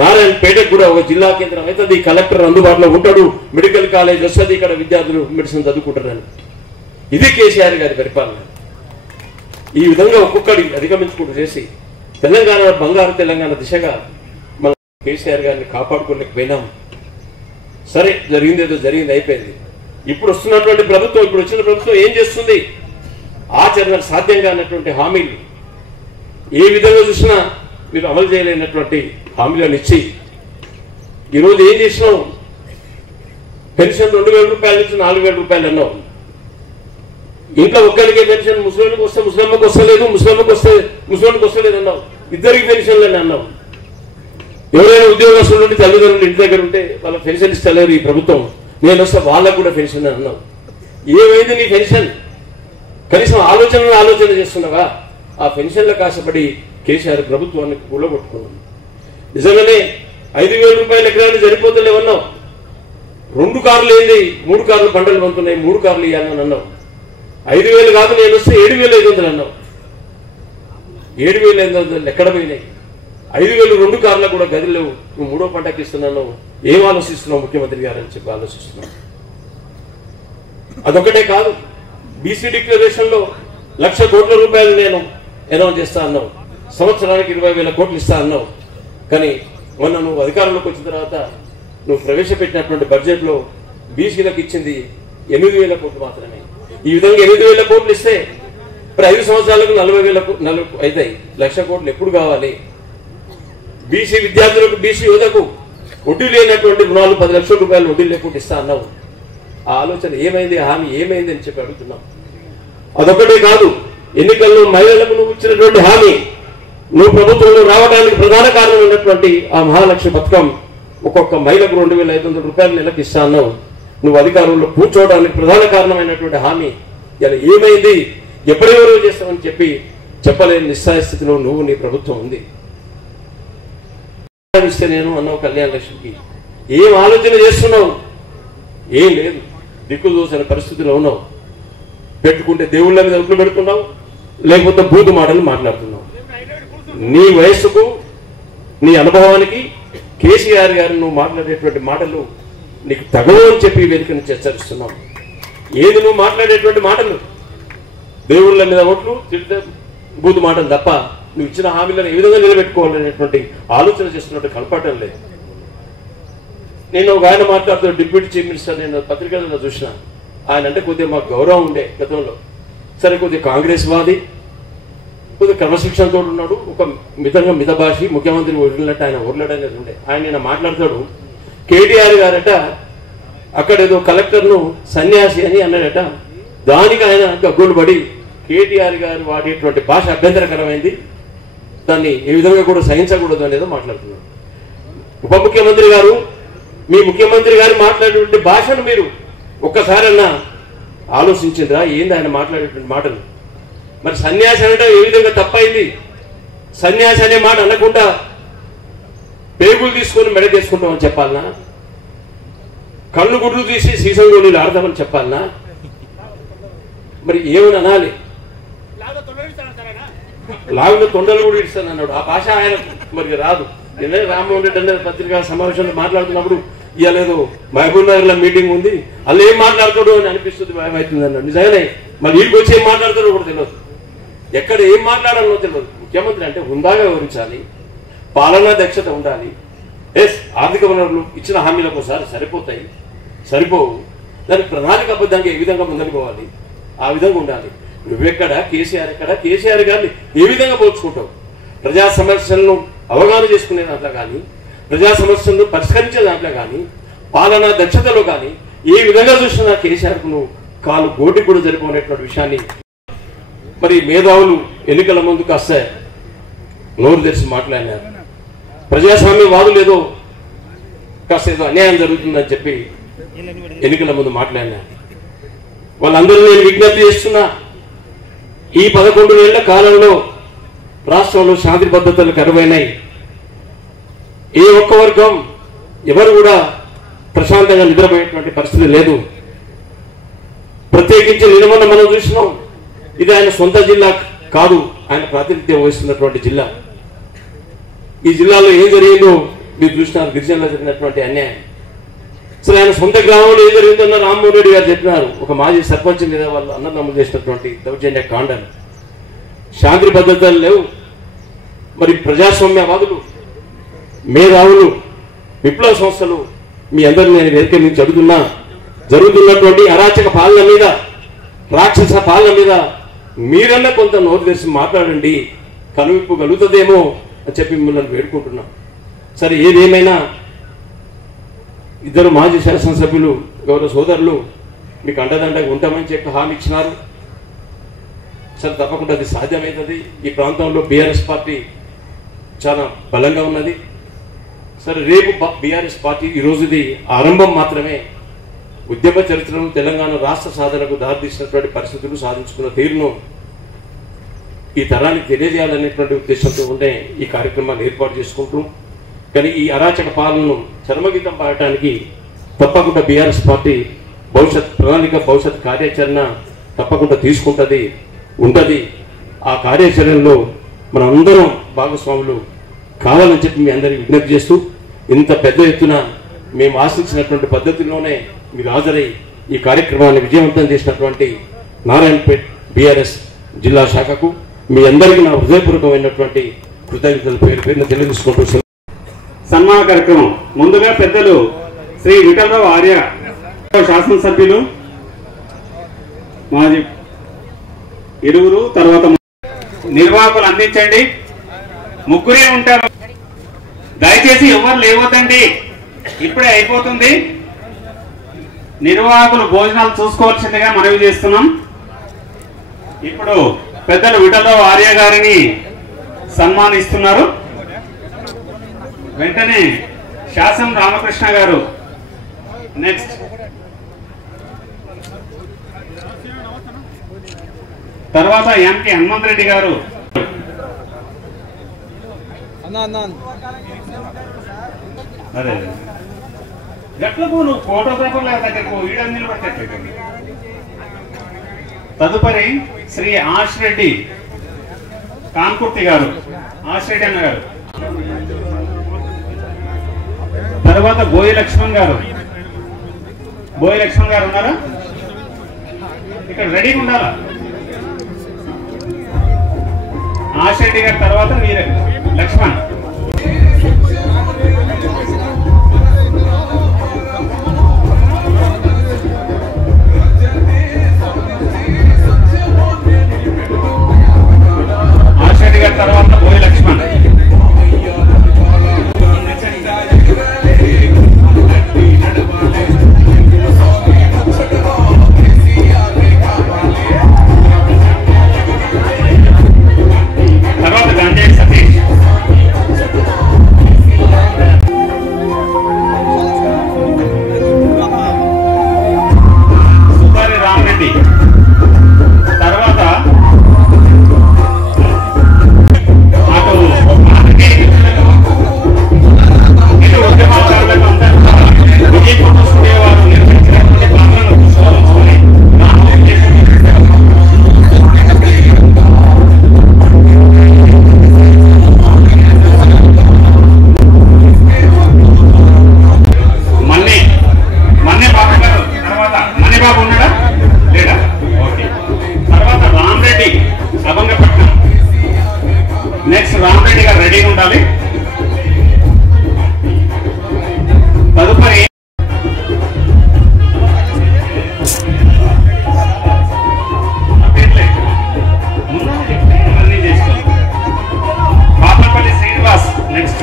నారాయణపేటకు కూడా ఒక జిల్లా కేంద్రం అవుతుంది, కలెక్టర్ అందుబాటులో ఉంటాడు, మెడికల్ కాలేజ్ వస్తుంది, ఇక్కడ విద్యార్థులు మెడిసిన్ చదువుకుంటారని. ఇది కేసీఆర్ గారి పరిపాలన. ఈ విధంగా ఒక్కొక్కడి అధిగమించుకుంటూ చేసి తెలంగాణ బంగారు తెలంగాణ దిశగా మనం కేసీఆర్ గారిని కాపాడుకోలేకపోయినాం. సరే, జరిగిందేదో జరిగింది, అయిపోయింది. ఇప్పుడు వస్తున్నటువంటి ప్రభుత్వం, ఇప్పుడు వచ్చిన ప్రభుత్వం ఏం చేస్తుంది? ఆచరణ సాధ్యంగా అన్నటువంటి హామీలు ఏ విధంగా చూసినా మీరు అమలు చేయలేనటువంటి హామీలను ఇచ్చి ఈరోజు ఏం చేసినావు? పెన్షన్ 2,000 రూపాయల నుంచి 4,000 రూపాయలు అన్నావు. ఇంట్లో ఒక్కరికే పెన్షన్, ముస్లింలకు వస్తే ముస్లింలకు వస్తలేదు, ముస్లింలకు వస్తే ముస్లింలకు వస్తలేదు అన్నావు. ఇద్దరికి పెన్షన్లని అన్నావు. ఎవరైనా ఉద్యోగస్తుల నుండి తల్లిదండ్రులు ఇంటి దగ్గర ఉంటే వాళ్ళ పెన్షన్ ఇస్తలేరు ఈ ప్రభుత్వం, నేను వస్తే వాళ్ళకు కూడా పెన్షన్ అన్నావు. ఏమైంది నీ పెన్షన్? కనీసం ఆలోచన చేస్తున్నావా? ఆ పెన్షన్లకు ఆశపడి కేసీఆర్ ప్రభుత్వాన్ని కూలగొట్టుకున్నాం. నిజంగానే 5,000 రూపాయల ఎకరాలు సరిపోతలేవన్నావు. 2 కార్లు ఏంది, 3 కార్లు పంటలు పండుతున్నాయి, 3 కార్లు ఇవ్వాలని అన్నావు. 5,000 కాదు, నేను వస్తే 7,500 అన్నావు. 7,500 ఎక్కడ పోయినాయి? 5,000 2 కార్లకు కూడా గదులు లేవు. నువ్వు 3వ పంటకి ఇస్తున్నాను. ఏం ఆలోచిస్తున్నావు ముఖ్యమంత్రి గారు అని చెప్పి ఆలోచిస్తున్నావు. అదొకటే కాదు, బీసీ డిక్లరేషన్ లో 1,00,000 కోట్ల రూపాయలు నేను అనౌన్స్ చేస్తా అన్నావు. సంవత్సరానికి 20,000 కోట్లు ఇస్తా అన్నావు. కానీ మొన్న నువ్వు అధికారంలోకి వచ్చిన తర్వాత నువ్వు ప్రవేశపెట్టినటువంటి బడ్జెట్ లో బీసీలకు ఇచ్చింది 8,000 కోట్లు మాత్రమే. ఈ విధంగా 8,000 కోట్లు ఇస్తే మరి 5 సంవత్సరాలకు 40,000 అవుతాయి. 1,00,000 కోట్లు ఎప్పుడు కావాలి? బీసీ విద్యార్థులకు, బీసీ యువతకు వడ్డీ లేనటువంటి రుణాలు 10 లక్షల రూపాయలు వడ్డీ లేకుండా ఇస్తా అన్నావు. ఆ ఆలోచన ఏమైంది? హామీ ఏమైంది అని చెప్పి అడుగుతున్నాం. అదొకటే కాదు, ఎన్నికల్లో మహిళలకు నువ్వు ఇచ్చినటువంటి హామీ నువ్వు ప్రభుత్వంలో రావడానికి ప్రధాన కారణమైనటువంటి ఆ మహాలక్ష్మి పథకం ఒక్కొక్క మహిళకు 2,500 రూపాయలు నెలకు ఇస్తాను. నువ్వు అధికారంలో కూర్చోవడానికి ప్రధాన కారణమైనటువంటి హామీ ఇలా ఏమైంది, ఎప్పుడెవరో చేస్తామని చెప్పి చెప్పలేని నిస్సాయ స్థితిలో నువ్వు నీ ప్రభుత్వం ఉంది. ఇస్తే నేను అన్నావు కళ్యాణ లక్ష్మికి, ఏం ఆలోచన చేస్తున్నావు? ఏం లేదు, దిక్కులు చూసిన పరిస్థితిలో ఉన్నావు. పెట్టుకుంటే దేవుళ్ళ మీద ఒట్లు పెడుతున్నావు, లేకపోతే బూతు మాటలు మాట్లాడుతున్నావు. నీ వయస్సుకు నీ అనుభవానికి కేసీఆర్ గారు నువ్వు మాట్లాడేటువంటి మాటలు నీకు తగవు అని చెప్పి వేదికను హెచ్చరిస్తున్నావు. ఏది నువ్వు మాట్లాడేటువంటి మాటలు దేవుళ్ళ మీద ఓట్లు తిడితే బూతు మాటలు తప్ప నువ్వు ఇచ్చిన హామీలను ఏ విధంగా నిలబెట్టుకోవాలనేటువంటి ఆలోచన చేస్తున్నట్టు కనపడటం లేదు. నేను ఒక ఆయన మాట్లాడుతున్న డిప్యూటీ చీఫ్ మినిస్టర్ నేను పత్రికలలో చూసిన, ఆయన అంటే కొద్దిగా మాకు గౌరవం ఉండే గతంలో. సరే కొద్దిగా కాంగ్రెస్ వాది, కొద్దిగా క్రమశిక్షణతో ఉన్నాడు, ఒక మితభాషి, ముఖ్యమంత్రి వదిలినట్టు ఆయన ఊర్లడనేది ఉండే. ఆయన నేను మాట్లాడతాడు, కేటీఆర్ గారట అక్కడేదో కలెక్టర్ను సన్యాసి అని అన్నాడట. దానికి ఆయన గగ్గోలు పడి కేటీఆర్ గారు వాడేటువంటి భాష అభ్యంతరకరమైంది, దాన్ని ఏ విధంగా కూడా సహించకూడదు అనేదో మాట్లాడుతున్నారు. ఉప ముఖ్యమంత్రి గారు, మీ ముఖ్యమంత్రి గారు మాట్లాడేటువంటి భాషను మీరు ఒక్కసారన్నా ఆలోచించిండ్రా? ఏంది ఆయన మాట్లాడేటువంటి మాటలు? మరి సన్యాసి అనడం ఏ విధంగా తప్పైంది? సన్యాసి అనే మాట అనకుండా పేగులు తీసుకొని మెడ చేసుకుంటామని చెప్పాలనా? కళ్ళు గుడ్లు తీసి సీసం గోళీలు ఆడతామని చెప్పాలనా? మరి ఏమని అనాలి? లాగులో తొండలు కూడా ఇస్తాను అన్నాడు. ఆ భాష ఆయన మరి రాదు. నిన్నే రామ్మోహన్ రెడ్డి అనే పత్రికా సమావేశంలో మాట్లాడుతున్నప్పుడు ఇవ్వలేదు మహబూబ్ నగర్ లో మీటింగ్ ఉంది, అలా ఏం మాట్లాడతాడు అని అనిపిస్తుంది, భయం అవుతుంది అన్నాడు. నిజంగానే మరి వీడికి వచ్చి ఏం మాట్లాడతాడో కూడా తెలియదు, ఎక్కడ ఏం మాట్లాడాలో తెలియదు. ముఖ్యమంత్రి అంటే హుందాగా వివరించాలి, పాలనా దక్షత ఉండాలి. ఎస్, ఆర్థిక వనరులు ఇచ్చిన హామీలకు ఒకసారి సరిపోతాయి, సరిపోవు. దానికి ప్రణాళికాబద్ధంగా ఏ విధంగా ముందుకు పోవాలి, ఆ విధంగా ఉండాలి. నువ్వెక్కడ, కేసీఆర్ ఎక్కడ? కేసీఆర్ గారిని ఏ విధంగా పోల్చుకుంటావు? ప్రజా సమస్యలను అవగాహన చేసుకునే దాంట్లో కానీ, ప్రజా సమస్యలను పరిష్కరించే దాంట్లో కానీ, పాలనా దక్షతలో కానీ ఏ విధంగా చూసినా కేసీఆర్కు నువ్వు కాలు గోటి కూడా జరిపోనేటువంటి విషయాన్ని మరి మేధావులు ఎన్నికల ముందు కాస్త నోరు తెరిచి మాట్లాడినారు. ప్రజాస్వామ్యవాదులు ఏదో కాస్త ఏదో అన్యాయం జరుగుతుందని చెప్పి ఎన్నికల ముందు మాట్లాడినారు. వాళ్ళందరూ నేను విజ్ఞప్తి చేస్తున్నా, ఈ 11 ఏళ్ల కాలంలో రాష్ట్రంలో శాంతి భద్రతలు కరువైనాయి. ఏ ఒక్క వర్గం ఎవరు కూడా ప్రశాంతంగా నిద్రపోయేటువంటి పరిస్థితి లేదు. ప్రత్యేకించి నిన్న మనం చూసినాం, ఇది ఆయన సొంత జిల్లా కాదు, ఆయన ప్రాతినిధ్యం వహిస్తున్నటువంటి జిల్లా. ఈ జిల్లాలో ఏం జరిగిందో మీరు చూసినారు, గిరిజనులు జరిగినటువంటి అన్యాయం. సరే, ఆయన సొంత గ్రామంలో ఏం జరిగిందన్న రామ్మోహన్ రెడ్డి గారు చెప్పినారు. ఒక మాజీ సర్పంచ్ మీద వాళ్ళు అన్నదమ్ములు చేసినటువంటి దౌర్జన్య కాండలు, శాంతి భద్రతలు లేవు. మరి ప్రజాస్వామ్యవాదులు, మేధావులు, విప్లవ సంస్థలు మీ అందరినీ నేను వేదిక నుంచి అడుగుతున్నా, జరుగుతున్నటువంటి అరాచక పాలన మీద, రాక్షస పాలన మీద మీరన్నా కొంత నోరు తెరిచి మాట్లాడండి, కనువిప్పు కలుగుతుందేమో అని చెప్పి మిమ్మల్ని వేడుకుంటున్నాం. సరే, ఏదేమైనా ఇద్దరు మాజీ శాసనసభ్యులు, గౌరవ సోదరులు మీకు అండదండగా ఉంటామని చెప్పి హామీ ఇచ్చినారు. సరే, తప్పకుండా అది సాధ్యమవుతుంది. ఈ ప్రాంతంలో బీఆర్ఎస్ పార్టీ చాలా బలంగా ఉన్నది. సరే, రేపు బీఆర్ఎస్ పార్టీ ఈరోజుది ఆరంభం మాత్రమే. ఉద్యమ చరిత్రను, తెలంగాణ రాష్ట్ర సాధనకు దారితీసినటువంటి పరిస్థితులు, సాధించుకున్న తీరును ఈ తరానికి తెలియజేయాలనేటువంటి ఉద్దేశంతో ఉండే ఈ కార్యక్రమాన్ని ఏర్పాటు చేసుకుంటూ, కానీ ఈ అరాచక పాలనను చర్మగీతం పాడటానికి తప్పకుండా బీఆర్ఎస్ పార్టీ ప్రణాళిక, భవిష్యత్ కార్యాచరణ తప్పకుండా తీసుకుంటుంది, ఉంటుంది. ఆ కార్యాచరణలో మన అందరం భాగస్వాములు కావాలని చెప్పి మీ అందరికీ విజ్ఞప్తి చేస్తూ, ఇంత పెద్ద ఎత్తున మేము ఆశించినటువంటి పద్ధతిలోనే మీరు హాజరై ఈ కార్యక్రమాన్ని విజయవంతం చేసినటువంటి నారాయణపేట్ బీఆర్ఎస్ జిల్లా శాఖకు మీ అందరికీ నా హృదయపూర్వకమైనటువంటి కృతజ్ఞతలు పేరున తెలియజేసుకుంటూ సన్మాన కార్యక్రమం ముందుగా పెద్దలు శ్రీ విఠలరావు ఆర్య శాసనసభ్యులు మాజీ ఇరువురు, తర్వాత నిర్వాహకులు అందించండి. ముగ్గురే ఉంటారు, దయచేసి ఎవరు లేవద్దండి, ఇప్పుడే అయిపోతుంది. నిర్వాహకులు భోజనాలు చూసుకోవాల్సిందిగా మనవి చేస్తున్నాం. ఇప్పుడు పెద్దలు విఠలరావు ఆర్య గారిని సన్మానిస్తున్నారు. వెంటనే శాసం రామకృష్ణ గారు నెక్స్ట్. తర్వాత ఎంకే హనుమంత్ రెడ్డి గారు. అదే గట్లకు నువ్వు ఫోటోగ్రాఫర్ లేదా దగ్గరకు వీడని నిలబట్టట్లేదు. తదుపరి శ్రీ ఆశ్ రెడ్డి కాన్కుర్తి గారు, ఆశ్ రెడ్డి అన్న గారు. తర్వాత బోయి లక్ష్మణ్ గారు. బోయి లక్ష్మణ్ గారు ఉన్నారా? ఇక్కడ రెడీగా ఉండాలా? ఆశ్ రెడ్డి గారి తర్వాత మీరే లక్ష్మణ్. ఆశ్ రెడ్డి గారి తర్వాత బోయి లక్ష్మణ్. తర్వాత గంజే సతీష్. సుపారి రామరెడ్డి. తర్వాత అటు ఇటు ఉద్యమకారులకు అంతా విజయ్ ఫోటో స్టూడియో వారు నిర్వహించినటువంటి పాత్రను విశ్వసించుకొని మన్నే బాబు గారు. తర్వాత మన్నే బాబు ఉన్నాడా లేడా? ఓకే. తర్వాత రామరెడ్డి అభంగపట్నం. నెక్స్ట్ రామరెడ్డి గారు రెడీగా ఉండాలి. తదుపరి పాపలపల్లి శ్రీనివాస్. నెక్స్ట్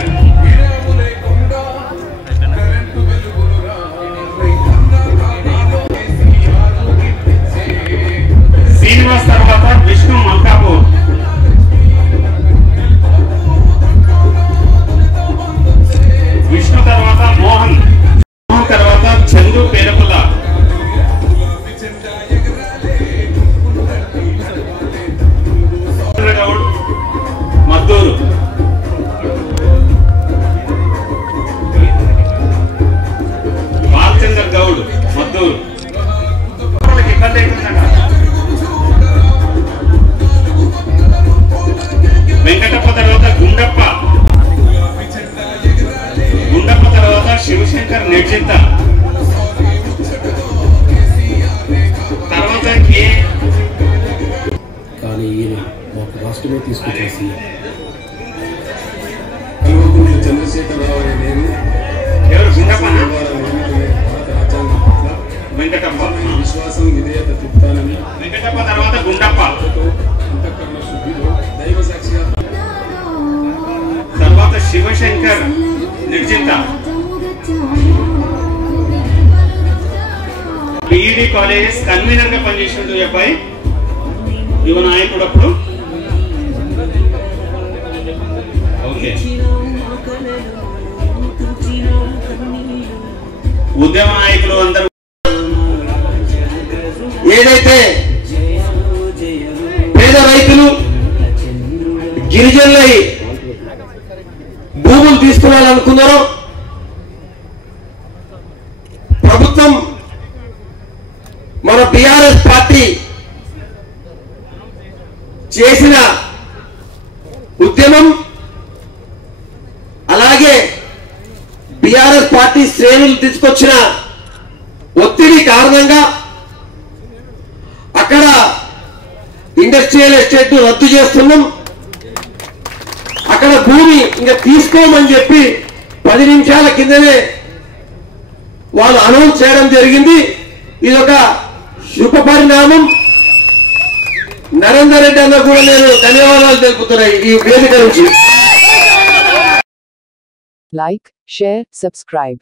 శ్రీనివాస్ తర్వాత విష్ణు మల్కాపూర్. విష్ణు తర్వాత మోహన్. మోహన్ తర్వాత చందు పేరపుల్ల. గౌడ్ మద్దూరు. బాలచందర్ గౌడ్ మద్దూరు. ఇబ్బంది అవుతుందంట. వెంకటప్ప తర్వాత గుండప్ప. గుండప్ప తర్వాత శివశంకర్ నిర్జిత. తర్వాత కానీ ఈయన ఒక రాష్ట్రమే తీసుకొచ్చేసి చంద్రశేఖరరావు అనే నేను ఎవరు? గుండప్ప భారత రాజ్యాంగం పట్ల వెంకటప్ప. విశ్వాసం విధేయత చూపుతానని వెంకటప్ప తర్వాత గుండప్ప. అంతఃకరణ శుద్ధిలో దైవ సాక్షిగా తర్వాత శివశంకర్ నిర్జిత. బీఈడి కాలేజెస్ కన్వీనర్ గా పనిచేసినట్టు అబ్బాయి యువ నాయకుడు అప్పుడు. ఓకే. ఉద్యమ నాయకులు అందరూ ఏదైతే పేద రైతులు గిరిజనులై భూములు తీసుకోవాలనుకున్నారో ప్రభుత్వం మన బీఆర్ఎస్ పార్టీ చేసిన ఉద్యమం అలాగే బీఆర్ఎస్ పార్టీ శ్రేణులు తీసుకొచ్చిన ఒత్తిడి కారణంగా అక్కడ ఇండస్ట్రియల్ ఎస్టేట్ రద్దు చేస్తున్నాం, అక్కడ భూమి ఇంకా తీసుకోమని చెప్పి 10 నిమిషాల కిందనే వాళ్ళు అనౌన్స్ చేయడం జరిగింది. ఇదొక శుభ పరిణామం. నరేందర్ రెడ్డి అన్న కూడా నేను ధన్యవాదాలు తెలుపుతున్నాయి ఈ వేదిక నుంచి. Like, share, subscribe.